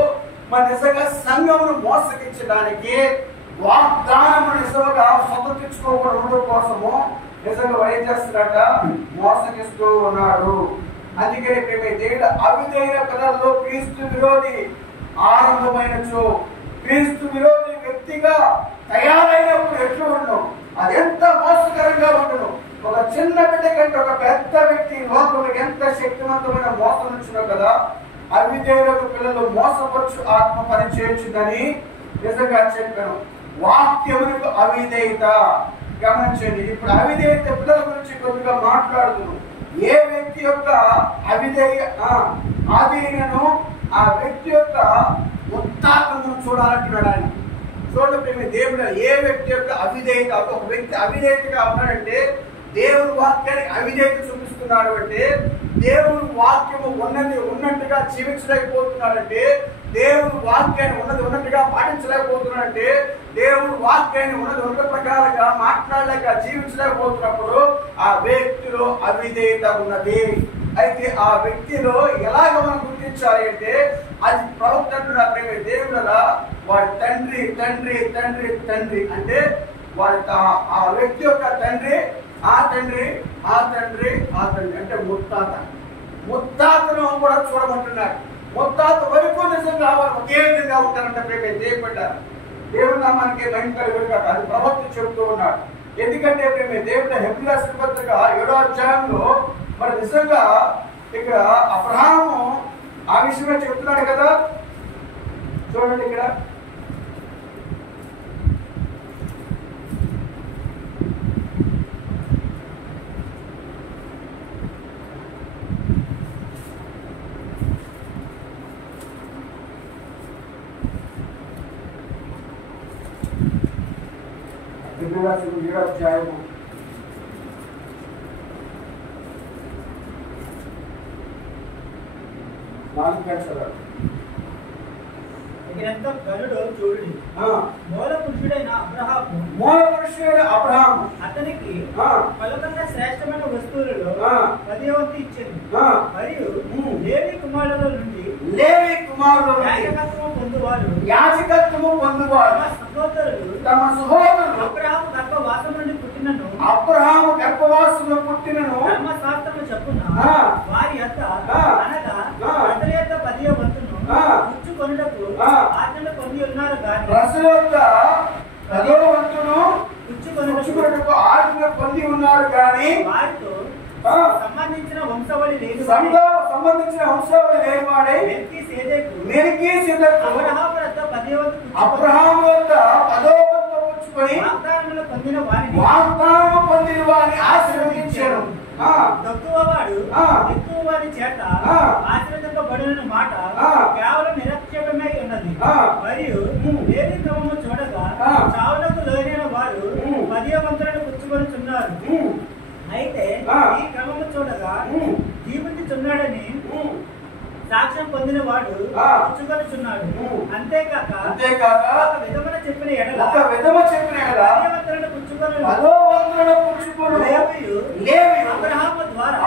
మరి నిజంగా సంఘమును మోసగించడానికి వాగ్దానము నిజంగా సొంతెచ్చుకోవడం కోసము నిజంగా ఏం చేస్తున్నాడ? మోసగిస్తూ ఉన్నాడు. అందుకని దేవుడు అవిధేయ పిల్లల్లో క్రీస్తు విరోధి ఆరంభమైనచో, క్రీస్తు విరోధి వ్యక్తిగా తయారైనప్పుడు ఎట్లు ఉండవు, అది ఎంత మోసకరంగా ఉండను. ఒక చిన్న బిడ్డ కంటే ఒక పెద్ద వ్యక్తి లోపలికి ఎంత శక్తివంతమైన మోసం వచ్చినా కదా, అవిధేయులకు పిల్లలు మోసపరచు ఆత్మ పనిచేయొచ్చుదని నిజంగా చెప్పాను. వాక్యములకు అవిధేయత గమనించండి. ఇప్పుడు అవిధేయత పిల్లల గురించి కొద్దిగా మాట్లాడుతున్నాం. ఏ వ్యక్తి యొక్క ఆధీనను ఆ వ్యక్తి యొక్క ఉత్తాపమును చూడాలంటున్నాడు ఆయన. చూడండి దేవుడు, ఏ వ్యక్తి యొక్క అవిధేయత, ఒక వ్యక్తి అవిధేయతగా ఉన్నాడంటే దేవుని వాక్యానికి అవిధేయత చూపిస్తున్నాడు అంటే, దేవుని వాక్యము ఉన్నట్టుగా జీవించలేకపోతున్నాడంటే, దేవుని వాక్యాన్ని ఉన్నట్టుగా పాటించలేకపోతున్నాడంటే, దేవుని వాక్యాన్ని ఉన్న ప్రకారంగా మాట్లాడలేక జీవించలేకపోతున్నప్పుడు ఆ వ్యక్తిలో అవిధేయత ఉన్నది. అయితే ఆ వ్యక్తిలో ఎలాగ మనం గుర్తించాలి అంటే అది ప్రవక్త దేవుడుగా వాడి తండ్రి తండ్రి తండ్రి తండ్రి అంటే వాడి ఆ వ్యక్తి యొక్క తండ్రి ఆ తండ్రి ఆ తండ్రి ఆ తండ్రి అంటే ముత్తాతను కూడా చూడమంటున్నాడు. ముత్తాత వరకు నిజంగా వారు ఒకే విధంగా ఉంటారంటే ప్రేమ దేవుడారు. దేవుడు నామానికి మహిమ కలుగును గాక. అది ప్రవక్త చెబుతూ ఉన్నాడు. ఎందుకంటే ప్రేమ దేవుడు హెబ్రీ పత్రిక 7వ అధ్యాయంలో మరి నిజంగా ఇక్కడ అబ్రహాము ఆ విషయమే చెప్తున్నాడు కదా. చూడండి ఇక్కడ అధ్యాయము 4 గనుడు చూడండి, మూల పురుషుడైన అబ్రహాము అతనికి పలుకన్నా శ్రేష్టమైన వస్తువులలో 10వ వంతు ఇచ్చింది. మరియు లేవి కుమారుల నుండి యాజకత్వము పొందువారు తమ సహోదరులు అబ్రహాము గర్భవాసము నుండి పుట్టినను ధర్మశాస్త్రము చెప్పున వారి యొక్క అనగా ప్రజల యొక్క 10వ వంతును పుచ్చుకొనుటకు ఆజ్ఞ పొంది ఉన్నారు గాని ప్రజల యొక్క 10వ వంతును పుచ్చుకొనుటకు ఆజ్ఞ పొంది ఉన్నారు గాని వారితో సంబంధించిన వంశావళి లేని వాడే మెల్కీసెదెకు అబ్రహాము యొక్క 10వ వంతు పుచ్చుకొని వాగ్దానము పొందిన వారిని ఆశీర్వదించాడు. తక్కువవాడు ఎక్కువ వారి చేత ఆశీర్వదింపబడిన మాట కేవలం నిరక్షేపమై ఉన్నది. మరియు లేవి క్రమము చూడగా చావులకు లోనైన వారు 10వ వంతులను పుచ్చుకొనుచున్నారు. అయితే ఈ క్రమము చూడగా జీవించుచున్నాడని సాక్ష్యం పొందిన వాడు పుచ్చుకొనుచున్నాడు. అంతేకాక ఒక విధమున చెప్పిన ఎడల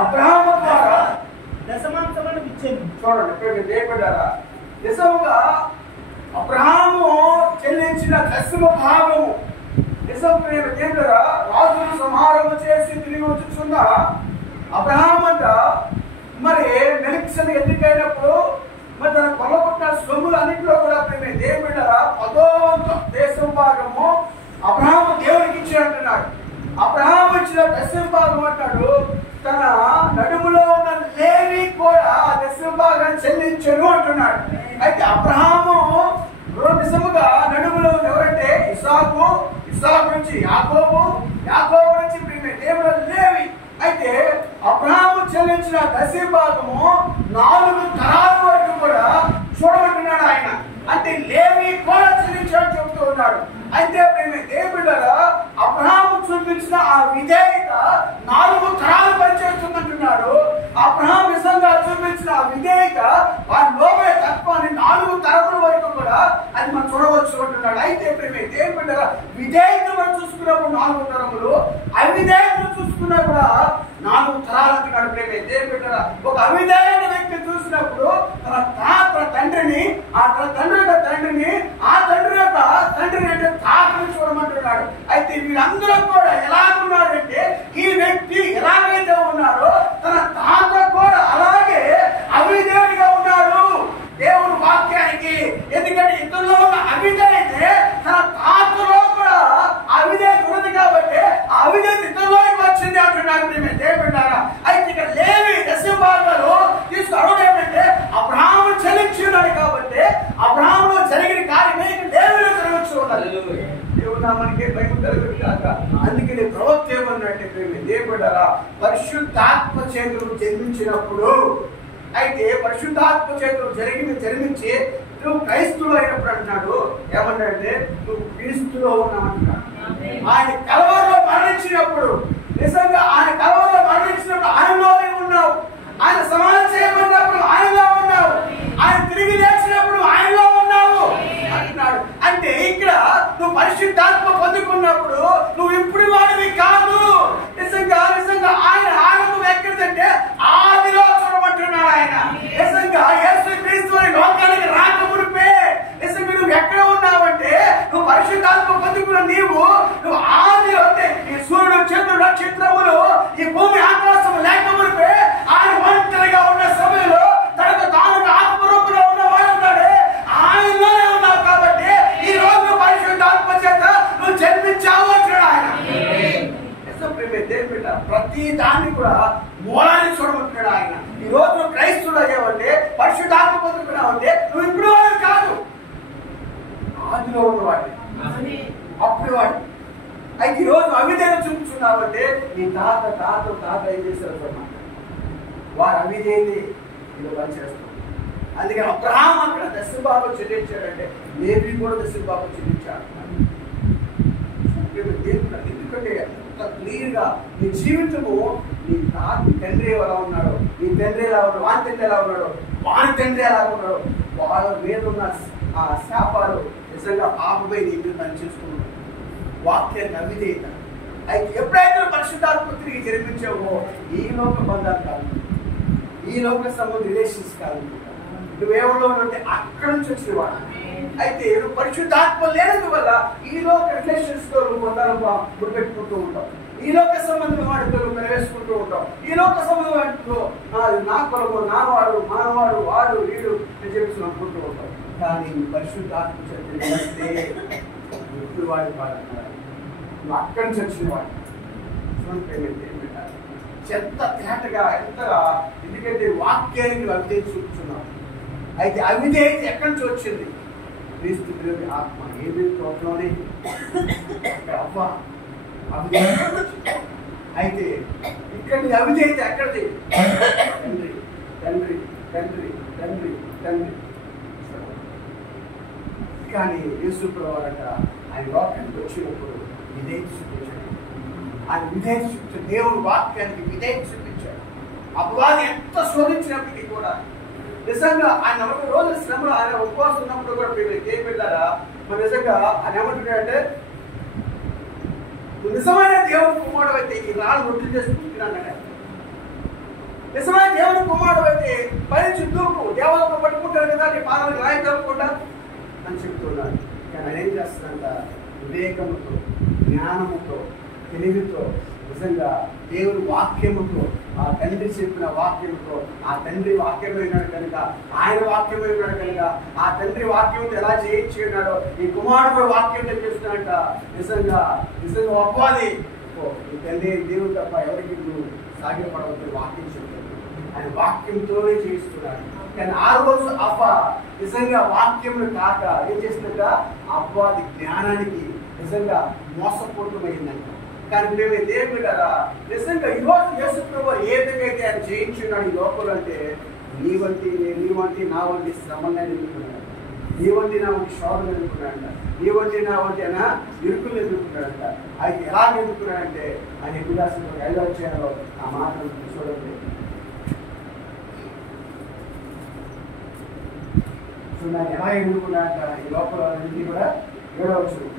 అబ్రహాము ద్వారా దశమాంశమును ఇచ్చింది. చూడండి దేవుడారా, నిజంగా అబ్రహాము చెల్లించిన దశమ భాగము నిజం ప్రేమ దేవుడారా, రాజును సంహారము చేసి తిరిగి వచ్చుచున్న అబ్రహాము అంట మరి మెల్కీసెదెకు ఎన్నికైనప్పుడు మరి తన కొల్లగొట్టిన సొమ్ములు అన్నింటిలో కూడా ప్రేమ దేవుడారా 10వ వంతు దేశం భాగము అబ్రహాము దేవుడికి ఇచ్చి అంటున్నాడు. అబ్రహాము ఇచ్చిన దశమ భాగం అంటాడు తన నడుములో ఉన్న లేవి కూడా ఆ దశమ భాగాన్ని చెల్లించను అంటున్నాడు. అయితే అబ్రహాము నిజముగా నడుములో ఎవరంటే ఇస్సాకు నుంచి యాకోబు నుంచి దేవుడు లేవి. అయితే అబ్రహాము చెల్లించిన దశమ భాగము 4 తరాల వరకు కూడా చూడమంటున్నాడు ఆయన. అంటే లేవి కూడా చెల్లించాడు చెబుతూ ఉన్నాడు. అయితే దేవుడారా, అబ్రహాము చూపించిన ఆ విధేయత 4 తరాలు పనిచేస్తుందంటున్నాడు. అబ్రహాము నిజంగా చూపించిన ఆ విధేయత వారి లోపే తత్వాన్ని 4 తరముల వరకు కూడా అది మనం చూడవచ్చు అంటున్నాడు. అయితే దేవుడారా, విధేయత మనం చూసుకున్నప్పుడు 4 తరములు, అవిధేయతను చూసుకున్నా కూడా 4 తరాలు అంటున్నాడు. దేవుడారా, ఒక అవిధేయమైన వ్యక్తి చూసినప్పుడు తన తండ్రిని ఆ తన తండ్రి యొక్క తండ్రిని ఆ తండ్రి యొక్క తండ్రిని అంటే తాతని చూడమంటున్నాడు. అయితే వీళ్ళందరూ కూడా ఎలాగున్నారంటే ఈ వ్యక్తి ఎలాగైతే ఉన్నారో తన తాత కూడా అలాగే అవిధేయుడిగా ఉన్నాడు దేవుని వాక్యానికి. ఎందుకంటే ఇతరులో ఉన్న అవిధేయతే తన తాతలో కూడా అవిధేయత ఉన్నది కాబట్టి ఆ అవిధేయత ఇతరులోకి వచ్చింది అంటున్నాడు దేవుడారా. అయితే ఇక్కడ లేవి దశమ భాగాలు తీసుకున్నాడు ఏమంటే అబ్రహాము చెల్లించి ఉన్నాడు కాబట్టి అబ్రహాములో జరిగిన కార్యమే లేవిలో జరగచ్చు ఉన్నది. దేవునామానికి భయం కలుగును గాక. అందుకని ప్రవక్త ఏమన్నట్టే దేవుడారా, పరిశుద్ధాత్మ చేతులు జన్మించినప్పుడు అయితే పరిశుద్ధాత్మ చేతులు జన్మించి నువ్వు క్రైస్తువులు అయినప్పుడు అంటున్నాడు ఏమన్నాడంటే నువ్వు క్రీస్తులో ఉన్నామంటున్నాడు. ఆయన కలవరలో మరణించినప్పుడు నిజంగా ఆయన కలవరలో మరణించినప్పుడు ఆయనలోనే ఉన్నావు. ఆయన సమానం చేయబడినప్పుడు ఆయనలో ఉన్నావు. ఆయన తిరిగి లేచినప్పుడు ఆయనలో ఉన్నావు అంటున్నాడు. అంటే ఇక్కడ నువ్వు పరిశుద్ధాత్మ పొందుకున్నప్పుడు నువ్వు ఇప్పుడు వాడివి కాదు. నిజంగా నిజంగా ఆయన ఆనందం ఎక్కడిదంటే ఆదిలో చూడమంటున్నాడు ఆయన. నిజంగా యేసుక్రీస్తు లోకానికి రాకమునిపే నిజంగా నువ్వు ఎక్కడ ఉన్నావంటే నువ్వు పరిశుద్ధాత్మ పొందుకున్న నువ్వు ఆదిలో అంటే ఈ సూర్యుడు చంద్రుడు నక్షత్రములు ఈ భూమి ఆకాశం లేకమునిపే ఆయన ఒంటరిగా ఉన్న సమయంలో తనకు తాను ఆత్మరూపంలో ఉన్నవాడు ఉన్నాడే ఆయనలోనే ఉన్నావు. కాబట్టి ఈ రోజు పరిశుద్ధాత్మ చేత నువ్వు జన్మించావు అంటాడు ఆయన. ప్రతి దాన్ని కూడా మూలాన్ని చూడమంటున్నాడు ఆయన. ఈ రోజు క్రైస్తుడు అయ్యావంటే పరిశుద్ధాత్మ పొందుకున్నావంటే నువ్వు ఇప్పుడు వాడు కాదు, ఆదిలో ఉన్నవాడి అప్పుడు వాడు. అయితే ఈ రోజు అవిధేయత చూపుతున్నావంటే నీ తాత తాత తాత ఏం చేశారు అన్నమాట, వారు అవిధేయతే ఇది పనిచేస్తాం. అందుకని అబ్రహాం అక్కడ దశభాగం చెల్లించాడంటే లేవి కూడా దశభాగం చెల్లించాడు. ఎందుకంటే అంత క్లియర్ గా నీ జీవితము నీ తండ్రి ఎలా ఉన్నాడో, నీ తండ్రి ఎలా ఉన్నాడు, వాని తండ్రి ఎలా ఉన్నాడో, వాని తండ్రి ఎలా ఉన్నాడో, వాళ్ళ మీద ఉన్న ఆ శాపాలు నిజంగా పాపమై నీ మీద పని చేసుకున్నాడు. వాక్యాన్ని అవిధేయత. అయితే ఎప్పుడైతే పరిశుద్ధాత్మ తిరిగి జరిపించావో ఈ లోక బంధాలు కాదు, ఈ లోక సంబంధ రిలేషన్స్ కాదు, నువ్వేమో అంటే అక్కడ నుంచి వచ్చిన వాడు. అయితే నువ్వు పరిశుద్ధాత్మ లేనందువల్ల ఈ లోక రిలేషన్స్ తో నువ్వు బంధాలు గుర్తుపెట్టుకుంటూ ఉంటావు, ఈ లోక సంబంధం వాడితో నువ్వు నెరవేర్చుకుంటూ ఉంటావు, ఈ లోక సంబంధం వాటితో నా కొరకు నావాడు మానవాడు వాడు వీడు అని చెప్పి అనుకుంటూ ఉంటావు. కానీ పరిశుద్ధాత్మ చెప్తే ఎప్పుడు వాడి వాడు నువ్వు అక్కడి నుంచి వచ్చిన వాడు చెత్త తేటగా ఎంతగా. ఎందుకంటే వాక్యాన్ని నువ్వు అవిధేయత చూపుతున్నావు. అయితే అవిధేయత ఎక్కడి నుంచి వచ్చింది? క్రీస్తు విరోధి ఆత్మ ఏమి తోటలోనే అవ్వ అవిధేయత. అయితే ఇక్కడ అవిధేయత ఎక్కడిది? తండ్రి తండ్రి తండ్రి తండ్రి తండ్రి. కానీ యేసు ప్రభువారట ఆయన లోకానికి వచ్చినప్పుడు విధేయత చూపించాడు. ఆయన విధేయత చూపించాడు, దేవుని వాక్యానికి విధేయత చూపించాడు. అపవాది ఎంత శోధించినప్పటికీ కూడా నిజంగా ఆయన 40 రోజుల శ్రమలో ఆయన ఉపవాసం ఉన్నప్పుడు కూడా ఏం పెట్టారా మరి నిజంగా ఆయన ఏమంటున్నాడంటే నువ్వు నిజమైన దేవుని కుమారుడు అయితే ఈ రాళ్ళు రొట్టెలు చేసుకుంటున్నాను. నిజమైన దేవుని కుమారుడు అయితే పని చుట్టూకు దేవాలయం పట్టుకుంటారు కదా నీ పాదాలకు రాయి తప్పకుండా అని చెప్తున్నాడు. కానీ ఆయన ఏం చేస్తాడంట వివేకముతో జ్ఞానముతో తెలివితో నిజంగా దేవుని వాక్యముతో ఆ తండ్రి చెప్పిన వాక్యంతో ఆ తండ్రి వాక్యమైనాడు కనుక ఆయన వాక్యమైనాడు కనుక ఆ తండ్రి వాక్యంతో ఎలా చేయించి ఉన్నాడో ఈ కుమారుడు కూడా వాక్యం చేస్తున్నాడంట. నిజంగా నిజంగా అవ్వాలి ఈ తండ్రి దేవుడు తప్ప ఎవరికి నువ్వు సాగిపడవద్దు వాక్యం చెప్తాడు. ఆయన వాక్యంతోనే చేయిస్తున్నాడు. కానీ ఆ రోజు అవ్వ నిజంగా వాక్యములు కాక ఏం చేసినట్ట అవ్వాది జ్ఞానానికి నిజంగా మోసపూర్ణమైందంట. కానీ మేము దేవుడు కదా నిజంగా ఈరోజు యేసు ప్రభువు ఏ విధంగా అయితే ఆయన జయించున్నాడు ఈ లోపల అంటే నీ వంటి నా వంటి శ్రమంగా ఎదుర్కొన్నాడు, నీ వంటి నా వంటి శోధన ఎదుర్కొన్నాడంట, నీ వంటి నా వంటి ఆయన ఇరుకులు ఎదుర్కొన్నాడంట. ఆయన ఎలా ఎదుర్కొన్నాడంటే ఆయన విలాసం 5వ అధ్యాయంలో ఆ మాటలు చూడండి. ఆయన ఎలా ఎదుర్కొన్నాడంట ఈ లోపల అన్నింటినీ కూడా 7వ వచనం.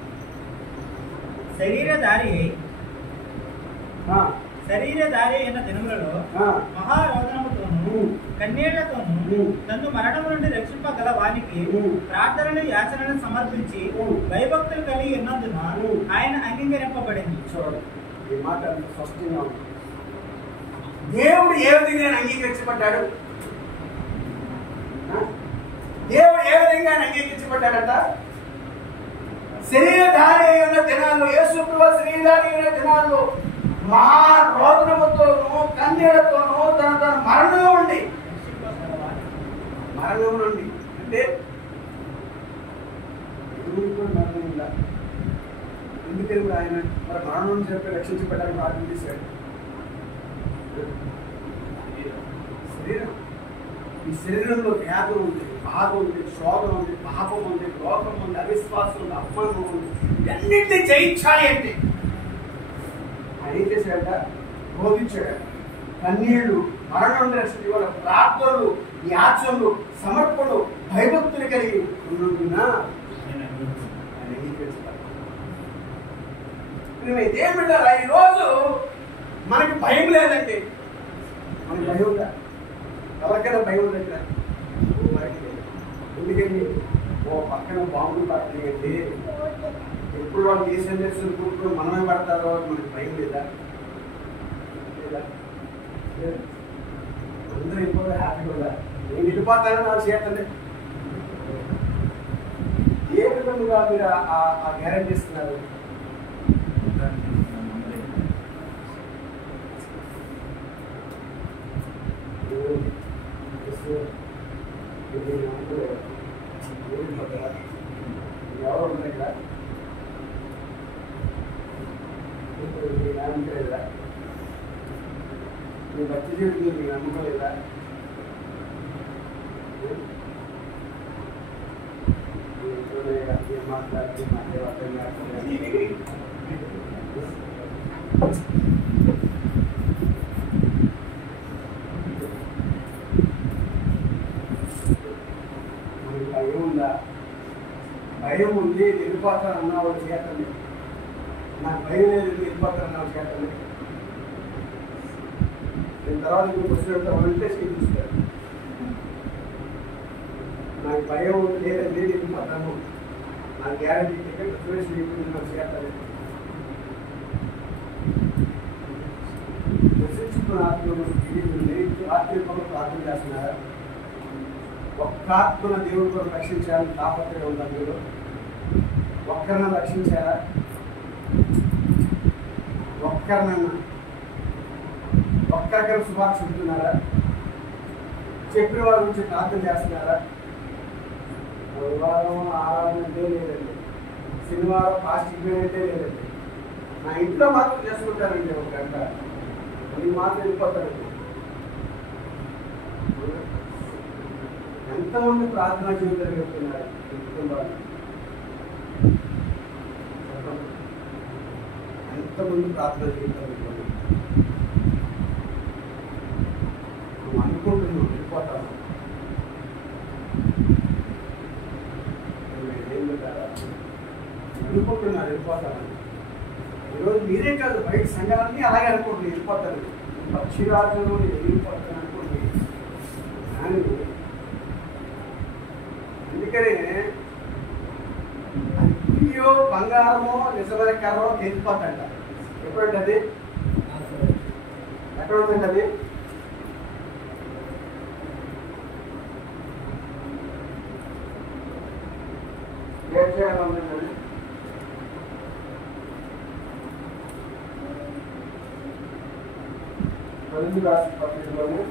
శరీరధారి అయిన దినములలో మహారోదనముతోను కన్నీళ్లతోను నన్ను మరణం నుండి రక్షింపగల వానికి ప్రార్థనలు యాచనలు సమర్పించి భయభక్తులు కలిగి ఉన్నందున ఆయన అంగీకరింపబడింది. చూడండి ఈ మాట స్పష్టంగా ఉంది. దేవుడు ఏ విధంగా అంగీకరించబడ్డాడు? దేవుడు ఏ విధంగా అంగీకరించబడ్డాడంట? శరీరధారి అయిన దినాల్లో యేసు ప్రభువు శరీరధారి అయిన దినాల్లో మహారోదనముతోను కన్నీళ్లతోను తన మరణం నుండి అంటే మరణం ఉందా? ఎందుకని ఆయన మరి మరణం నుంచి చెప్పి రక్షించబడ్డానికి ప్రార్థన చేశాడు. శరీరం ఈ శరీరంలో వ్యాధం ఉంది, బాధ ఉంది, శోధన ఉంది, పాపం ఉంది, లోకం ఉంది, అవిశ్వాసం ఉంది, అపమానం ఉంది. ఇవన్నింటినీ జయించాలి అంటే ఆయన ఏం చేశాడ? బోధించాడు. కన్నీళ్లు మరణం రక్షణ వాళ్ళ ప్రార్థనలు యాచనలు సమర్పణలు భయభక్తులు కలిగి ఉన్నందున ఆయన అంగీకరించాలి. ఏమిటారా ఈ రోజు మనకి భయం లేదండి. మనకి భయం ఉందా? ఎవరికైనా భయం ఉందండి? ఎందుకండి ఓ పక్కన బాంబులు పడుతున్నాయండి, ఎప్పుడు వాళ్ళు ఏ సందేశం కూర్చుని మనమే పడతారో మనకి భయం లేదా? అందరూ ఎక్కువ హ్యాపీగా ఉండాలి. నేను వెళ్ళిపోతానని నాకు చేతండి. ఏ విధంగా మీరు ఆ గ్యారెంటీ ఇస్తున్నారు? ఎవరు ఉన్నాయి ఇక్కడ? నమ్మకలేదా? మీ భక్తి జీవితం మీకు నమ్మకలేదా? మాట్లాడి భయం ఉందా? భయం ఉంది, వెళ్ళిపోతానన్నా వాళ్ళు చేతండి. నాకు భయం లేదు, వెళ్ళిపోతానన్నా వాళ్ళు చేతండి. నేను తర్వాత మీకు వచ్చినట్టు చూస్తారు. నాకు భయం లేదండి, వెళ్ళిపోతాను, నాకు గ్యారంటీ టికెట్ నాకు చేస్తాను. ప్రశ్నించుకున్న ఆత్మను ఆత్మీయంగా ప్రార్థన చేస్తున్నారా? ఒక్క ఆత్మను దేవుడి కొరకు రక్షించాలని తాపత్రయం ఉందా? మీరు ఒక్కరిని రక్షించారా? ఒక్కరినన్నా ఒక్కరికైనా శుభార్త చెబుతున్నారా? చెప్పిన వారి గురించి ప్రార్థన చేస్తున్నారా? గురువారం ఆరాధన అంటే లేదండి, శనివారం ఫాస్టింగ్ అంటే లేదండి. నా ఇంట్లో మాత్రం చేసుకుంటారండి, ఒక గంట అది మాత్రం వెళ్ళిపోతారండి. ఎంతమంది ప్రార్థనా జీవితం చెప్తున్నారు కుటుంబాలు? ఎంతమంది ప్రార్థనా జీవితం నువ్వు అనుకుంటున్నావు వెళ్ళిపోతాను, అనుకుంటున్నారు వెళ్ళిపోతానని. ఈరోజు మీరే కాదు, బయట సంఘాలన్నీ అలాగే అనుకుంటున్నారు వెళ్ళిపోతారు. పక్షిరాజులు వెళ్ళిపోతాను అనుకోండి. కానీ అందుకనే అయ్యో బంగారమో నిజమైన కర్రో తెలిసిపోతాంట. ఎప్పుడంటే అది ఎక్కడ ఉందండి? అది ఏం చేయాలండి? కొరింథీ రాసిన పత్రికలోనే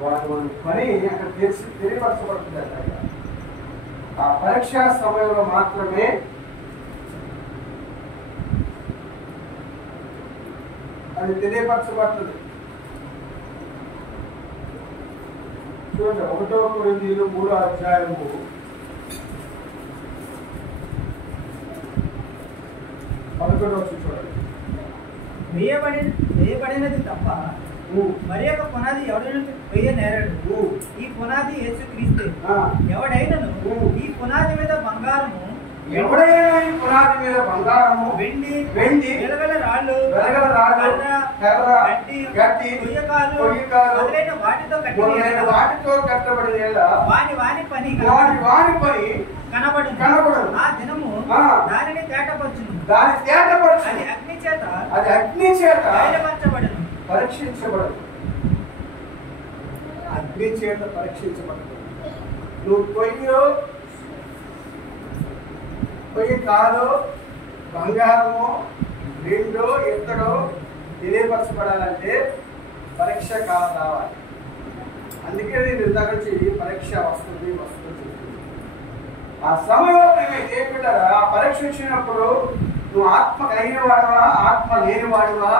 వారి పని అక్కడ తెలియపరచబడుతుంది. ఆ పరీక్షా సమయంలో మాత్రమే అది తెలియపరచబడుతుంది. చూడండి, 1 కొరింథీయులు 3వ అధ్యాయము 11వ వచనం చూడండి. వేయబడినది తప్ప మరి యొక్క పునాది ఎవడైనా వేయనేరడు. ఈ పునాది యేసుక్రీస్తే. ఎవడైనను ఈ పునాది మీద బంగారము, ఎవడైనా ఈ పునాది మీద బంగారము, వెండి వెలగల రాళ్ళు, కర్ర, గట్టి, కొయ్యకాలు మొదలైన వాటితో కట్టబడిన వాని పని కనబడును. ఆ దినము దానిని తేటపరచును. అది అగ్ని చేత బయలుపరచబడును, పరీక్షించబడదు. అగ్ని చేత పరీక్షించబడదు. నువ్వు పొయ్యి కాదో బంగారమో రెండో ఎత్తడో తెలియపరచబడాలంటే పరీక్ష కాలం రావాలి. అందుకే నేను ఇందాక నుంచి పరీక్ష వస్తుంది. ఆ సమయంలో ఏమిటా ఆ పరీక్ష వచ్చినప్పుడు నువ్వు ఆత్మ కలిగిన వాడువా ఆత్మ లేని వాడువా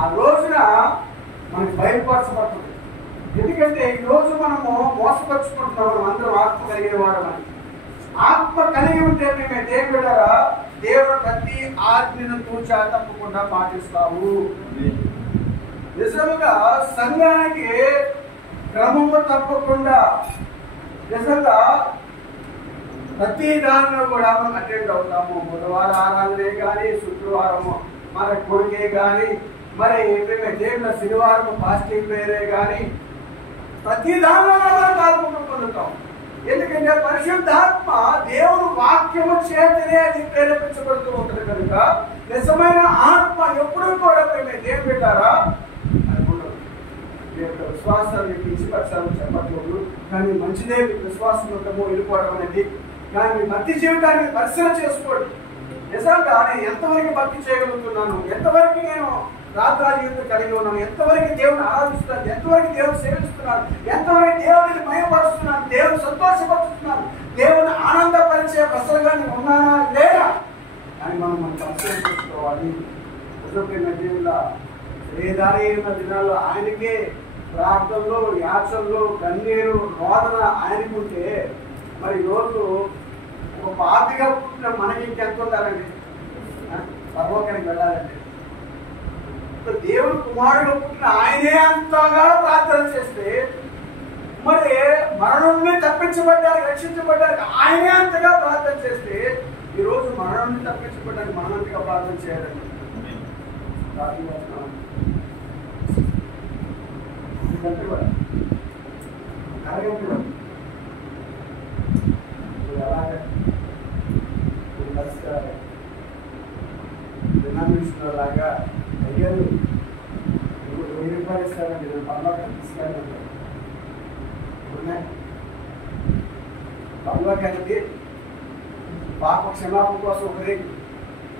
ఆ రోజున మనకి బయలుపరచబడుతుంది. ఎందుకంటే ఈ రోజు మనము మోసపరుచుకుంటున్నాం, మనం అందరం ఆత్మ కలిగిన వారమని. ఆత్మ కలిగి ఉంటే మేము దేవుడారా దేవుడు ప్రతి ఆజ్ఞను తూచా తప్పకుండా పాటిస్తాము. నిజంగా సంఘానికి క్రమము తప్పకుండా నిజంగా ప్రతి దానిలో కూడా మనం అటెండ్ అవుతాము. బుధవారం ఆరాధనే కానీ, శుక్రవారము మన కొడుకే కానీ, మరి దేవుళ్ళ శనివారం ఫాస్టింగ్ ప్రేయరే కానీ ప్రతి దానిలో మనం పాల్గొన పొందుతాం. ఎందుకంటే పరిశుద్ధాత్మ దేవుడు వాక్యము చేతనే అది ప్రేరేపించబడుతూ ఉంటుంది కనుక నిజమైన ఆత్మ ఎప్పుడూ కూడా మేము దేవుడు పెట్టారా అనుకుంటాం. విశ్వాసాన్ని పిచ్చిపరచాలని చెప్పట్లేదు, కానీ మంచిదే విశ్వాసం ఉండము వెళ్ళిపోవడం అనేది. కానీ మీ భక్తి జీవితాన్ని పరిశీలన చేసుకోండి. నిజంగా నేను ఎంతవరకు భక్తి చేయగలుగుతున్నాను, ఎంతవరకు నేను ప్రార్థనా జీవితం కలిగి ఉన్నాను, ఎంతవరకు దేవుని ఆరాధిస్తున్నాను, ఎంతవరకు దేవుని సేవిస్తున్నాను, ఎంతవరకు దేవుడిని మయపరుస్తున్నాను, దేవుని సంతోషపరుస్తున్నాను, దేవుని ఆనందపరిచే ప్రసంగా నేను ఉన్నానా లేదా అని మనం పరిశీలన చేసుకోవాలి. నిజమైన దేవుళ్ళ శ్రేదారైన దినాల్లో ఆయనకే ప్రార్థనలో, యాచనలో, కన్నీరు, రోదన ఆయనకుంటే మరి ఈరోజు ఒక పాపిగా పుట్టిన మనకి ఇంకెంత ఉండాలండి, పరలోకానికి వెళ్ళాలండి. దేవుడు కుమారుడు పుట్టిన ఆయనే అంతగా ప్రార్థన చేస్తే మరి మరణంలో తప్పించబడ్డానికి, రక్షించబడ్డానికి ఆయనే అంతగా ప్రార్థన చేస్తే ఈరోజు మరణం నుండి తప్పించబడ్డానికి మనం అంతగా ప్రార్థన చేయాలండి. లాగా అయ్యారు ఇప్పుడు 1000 రూపాయలు ఇస్తారండి, నేను పర్లోకి తీసుకెళ్ళి పర్లోకానికి పాప క్షమాపణ కోసం ఒక రేపు,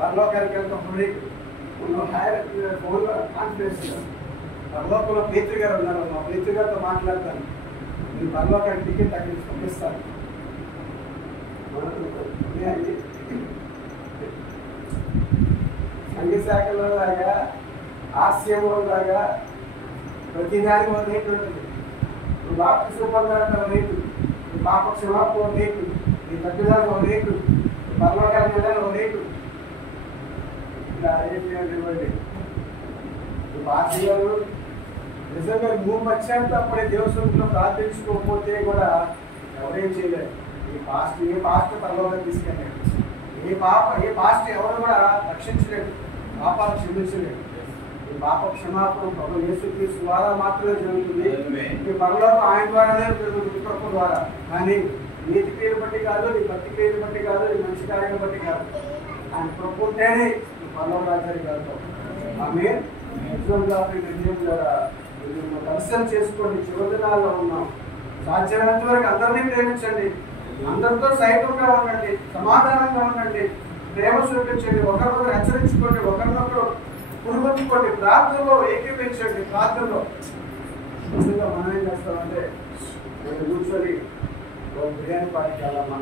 పర్లోకానికి వెళ్తే ఒక రేపు ఫోన్లో కాన్ఫరెన్స్. పర్లోకంలో పేతురు గారు ఉన్నారు, మా పేతురు గారితో మాట్లాడతాను. నేను పర్లోకానికి టికెట్ అక్కడికి పంపిస్తాను. సంఘ శాఖలో లాగా, ఆశయంలో లాగా ప్రతిదానికి ఒక రేటు ఉంటుంది. నువ్వు బాప్తిసం పొందాలంటే ఒక రేటు, నీ పాప క్షమాపణ ఒక రేటు, నీ తగ్గుదలకు ఒక రేటు, పర్వకాలకు వెళ్ళాలి ఒక రేటు. ఇలా ఇవ్వండి. పార్టీ గారు నిజంగా నువ్వు వచ్చేంత అప్పుడే దేవస్థానంలో ప్రార్థించుకోకపోతే కూడా ఎవరేం చేయలేదు. ఏ పాస్ట్ పర్లోకి తీసుకెళ్ళాడు, ఏ పాస్ట్ ఎవరు కూడా రక్షించలేడు, పాపాలు క్షమించలేడు. ఈ పాప క్షమాపణ ప్రభు యేసుక్రీస్తు ద్వారా మాత్రమే జరుగుతుంది. ఈ పరలోకం ఆయన ద్వారానే జరుగుతుంది, ప్రభు ద్వారా. కానీ నీతి క్రియలు బట్టి కాదు, నీ భక్తి క్రియలు బట్టి కాదు, నీ మంచి కార్యాలను బట్టి కాదు. ఆయన ప్రభు ఉంటేనే పరలోక రాజ్యానికి వెళ్తాం. ఆమె దర్శనం చేసుకోండి. చివరి దినాల్లో ఉన్నాం. సాధ్యమైనంత వరకు అందరినీ ప్రేమించండి, అందరితో సైతంగా ఉండండి, సమాధానంగా ఉండండి, ప్రేమ చూపించండి, ఒకరినొకరు హెచ్చరించుకోండి, ఒకరినొకరు పురుగొట్టుకోండి, ప్రార్థనలో ఏకీపించండి. ప్రార్థనలో ముందుగా మనం ఏం చేస్తామంటే నేను కూర్చొని బిర్యానీ పార్టీకి వెళ్ళామా,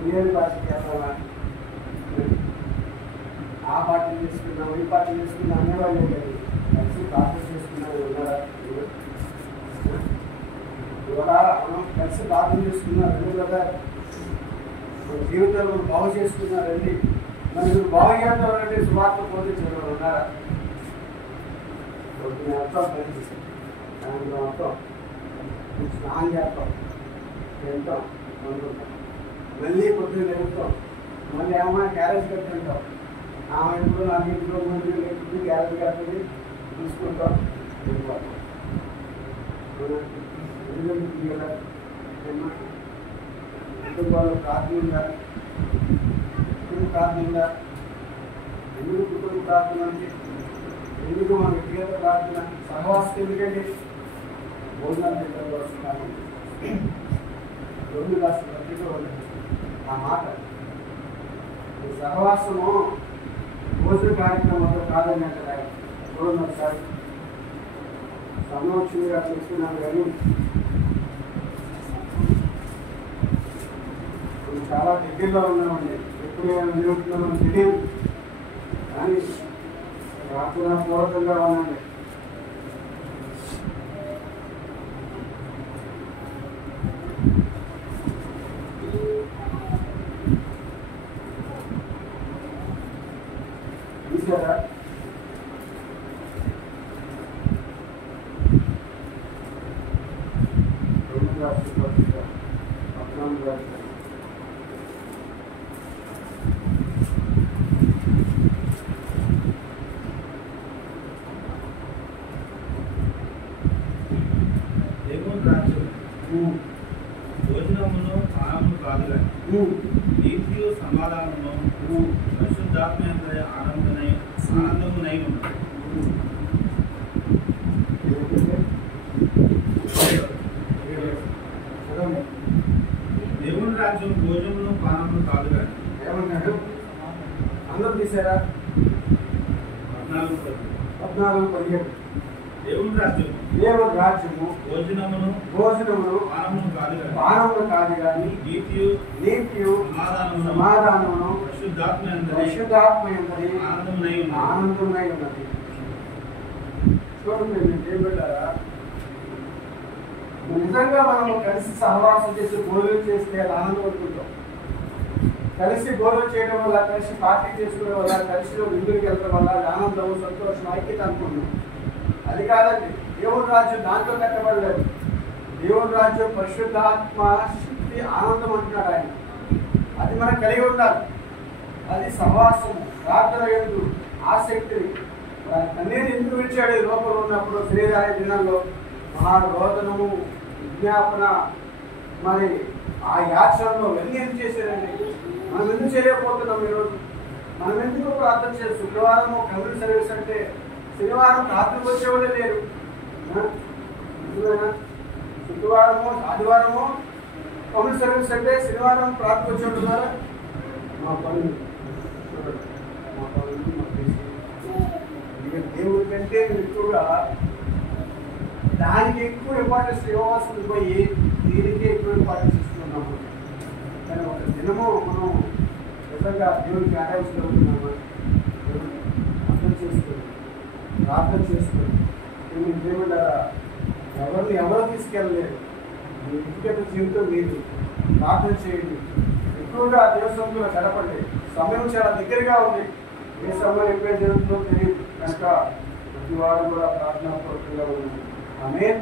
బిర్యానీ పార్టీకి వెళ్తామా, ఆ పార్టీ చేసుకున్నాం, ఈ పార్టీ చేసుకున్నాం అనేవాళ్ళు లేదు. కలిసి ప్రార్థన చేసుకున్నాం ఉన్నారా? ఇవాళ మనం కలిసి ప్రార్థన చేసుకున్నారండి కదా, మన జీవితాలు బాగు చేసుకున్నారండి. మరి మీరు బాగు చేద్దామంటే సువార్త బోధించడం ఉన్నారా? అర్థం పనిచేస్తాం, సాయంత్రం అర్థం స్నానం చేస్తాం, వెళ్తాం, అనుకుంటాం, మళ్ళీ పొద్దున్న వెళ్తాం, మళ్ళీ ఏమన్నా క్యారేజ్ కట్టుంటాం. ఆమె ఇప్పుడు నాకు ఇంట్లో ముందు లేకపోతే క్యారేజ్ కట్టుకుని తీసుకుంటాం, వెళ్ళిపోతాం. కుటుంబాలు ప్రార్థన ఉందా? కుటుంబ ప్రార్థన ఉందా? ఎందుకు కుటుంబ ప్రార్థన అంటే ఎందుకు మన వ్యక్తిగత ప్రార్థన? సహవాసం ఎందుకండి? భోజనాలు తింటారు వస్తున్నాను 2 రాష్ట్ర పత్రికలో ఉంది ఆ మాట. సహవాసము భోజన కార్యక్రమంలో ప్రాధాన్యత చూడండి ఒకసారి. సమోక్షంగా చూస్తున్నాను కానీ చాలా దగ్గరలో ఉన్నామండి. ఎప్పుడు జరుగుతుందో తెలియదు కానీ ప్రార్థన పూర్వకంగా ఉండండి. చూసారా దేవుని రాజ్యం భోజనమును పానమును కాదు కానీ నీతియు సమాధానమును పరిశుద్ధాత్మ ఆనందమునై ఉన్నది. దేవుని రాజ్యం భోజనమును పానమును కాదు కానీ ఏమన్నాడు? అందరూ తీసారా? 14:17 దేవుని రాజ్యం దేవుని రాజ్యము భోజనమును పానమును కాదు కానీ నీతియు సమాధానమును పరిశుద్ధాత్మ యందలి ఆనందమునై ఉన్నది. చూడండి ఏం పెట్టారా? నిజంగా మనం కలిసి సహవాసం చేసి భోజనం చేస్తే ఆనందపడుతుంటాం. కలిసి భోజనం చేయడం వల్ల, కలిసి పార్టీ చేసుకోవడం వల్ల, కలిసి విందుకి వెళ్ళడం వల్ల ఆనందం, సంతోషం, ఐక్యత అనుకుంటున్నాం. అది కాదండి. దేవుని రాజ్యం దాంట్లో కట్టబడలేదు. దేవుని రాజ్యం పరిశుద్ధాత్మ శక్తి ఆనందం అంటున్నాడు ఆయన. అది మనం కలిగి ఉండాలి. అది సహవాసం, ప్రార్థన ఎందు ఆసక్తిని కన్నీరు ఎందుకు విడిచాడు ఈ లోపల ఉన్నప్పుడు శరీరాయ దినాల్లో మహారోదనము, విజ్ఞాపన, మరి ఆ యాచనలో వెళ్ళి ఎందుకు చేశారండి? మనం ఎందుకు చేయలేకపోతున్నాం ఈరోజు? మనం ఎందుకు ప్రార్థన చేయాలి? శుక్రవారము కమ్యూనిటీ సర్వీస్ అంటే శనివారం ప్రార్థనకు వచ్చేవాళ్ళే లేరు. శుక్రవారము, ఆదివారము కమ్యూనిటీ సర్వీస్ అంటే శనివారం ప్రార్థన వచ్చేవాళ్ళు ద్వారా మా పనులు దేవుడి కంటే ఎక్కువగా దానికి ఎక్కువ ఇంపార్టెన్స్ ఇవ్వాల్సింది పోయి దీనికి ఎక్కువ ఇంపార్టెన్స్ ఇస్తున్నాము. కానీ ఒక దినము మనం నిజంగా దేవుడికి ఆరాధించగలుగుతున్నాము. అర్థం చేసుకొని ప్రార్థన చేసుకొని దేవుడు ఎవరు తీసుకెళ్ళలేరు. మీ వ్యక్తిగత జీవితం మీరు ప్రార్థన చేయండి. ఎక్కువగా దేవసంలో గడపండి. సమయం చాలా దగ్గరగా ఉంది. ఏ సమయం ఎక్కడ జరుగుతుందో తెలియదు కనుక ప్రతి వారు కూడా ప్రార్థనాపూర్వకంగా ఉంది. ఆమేన్.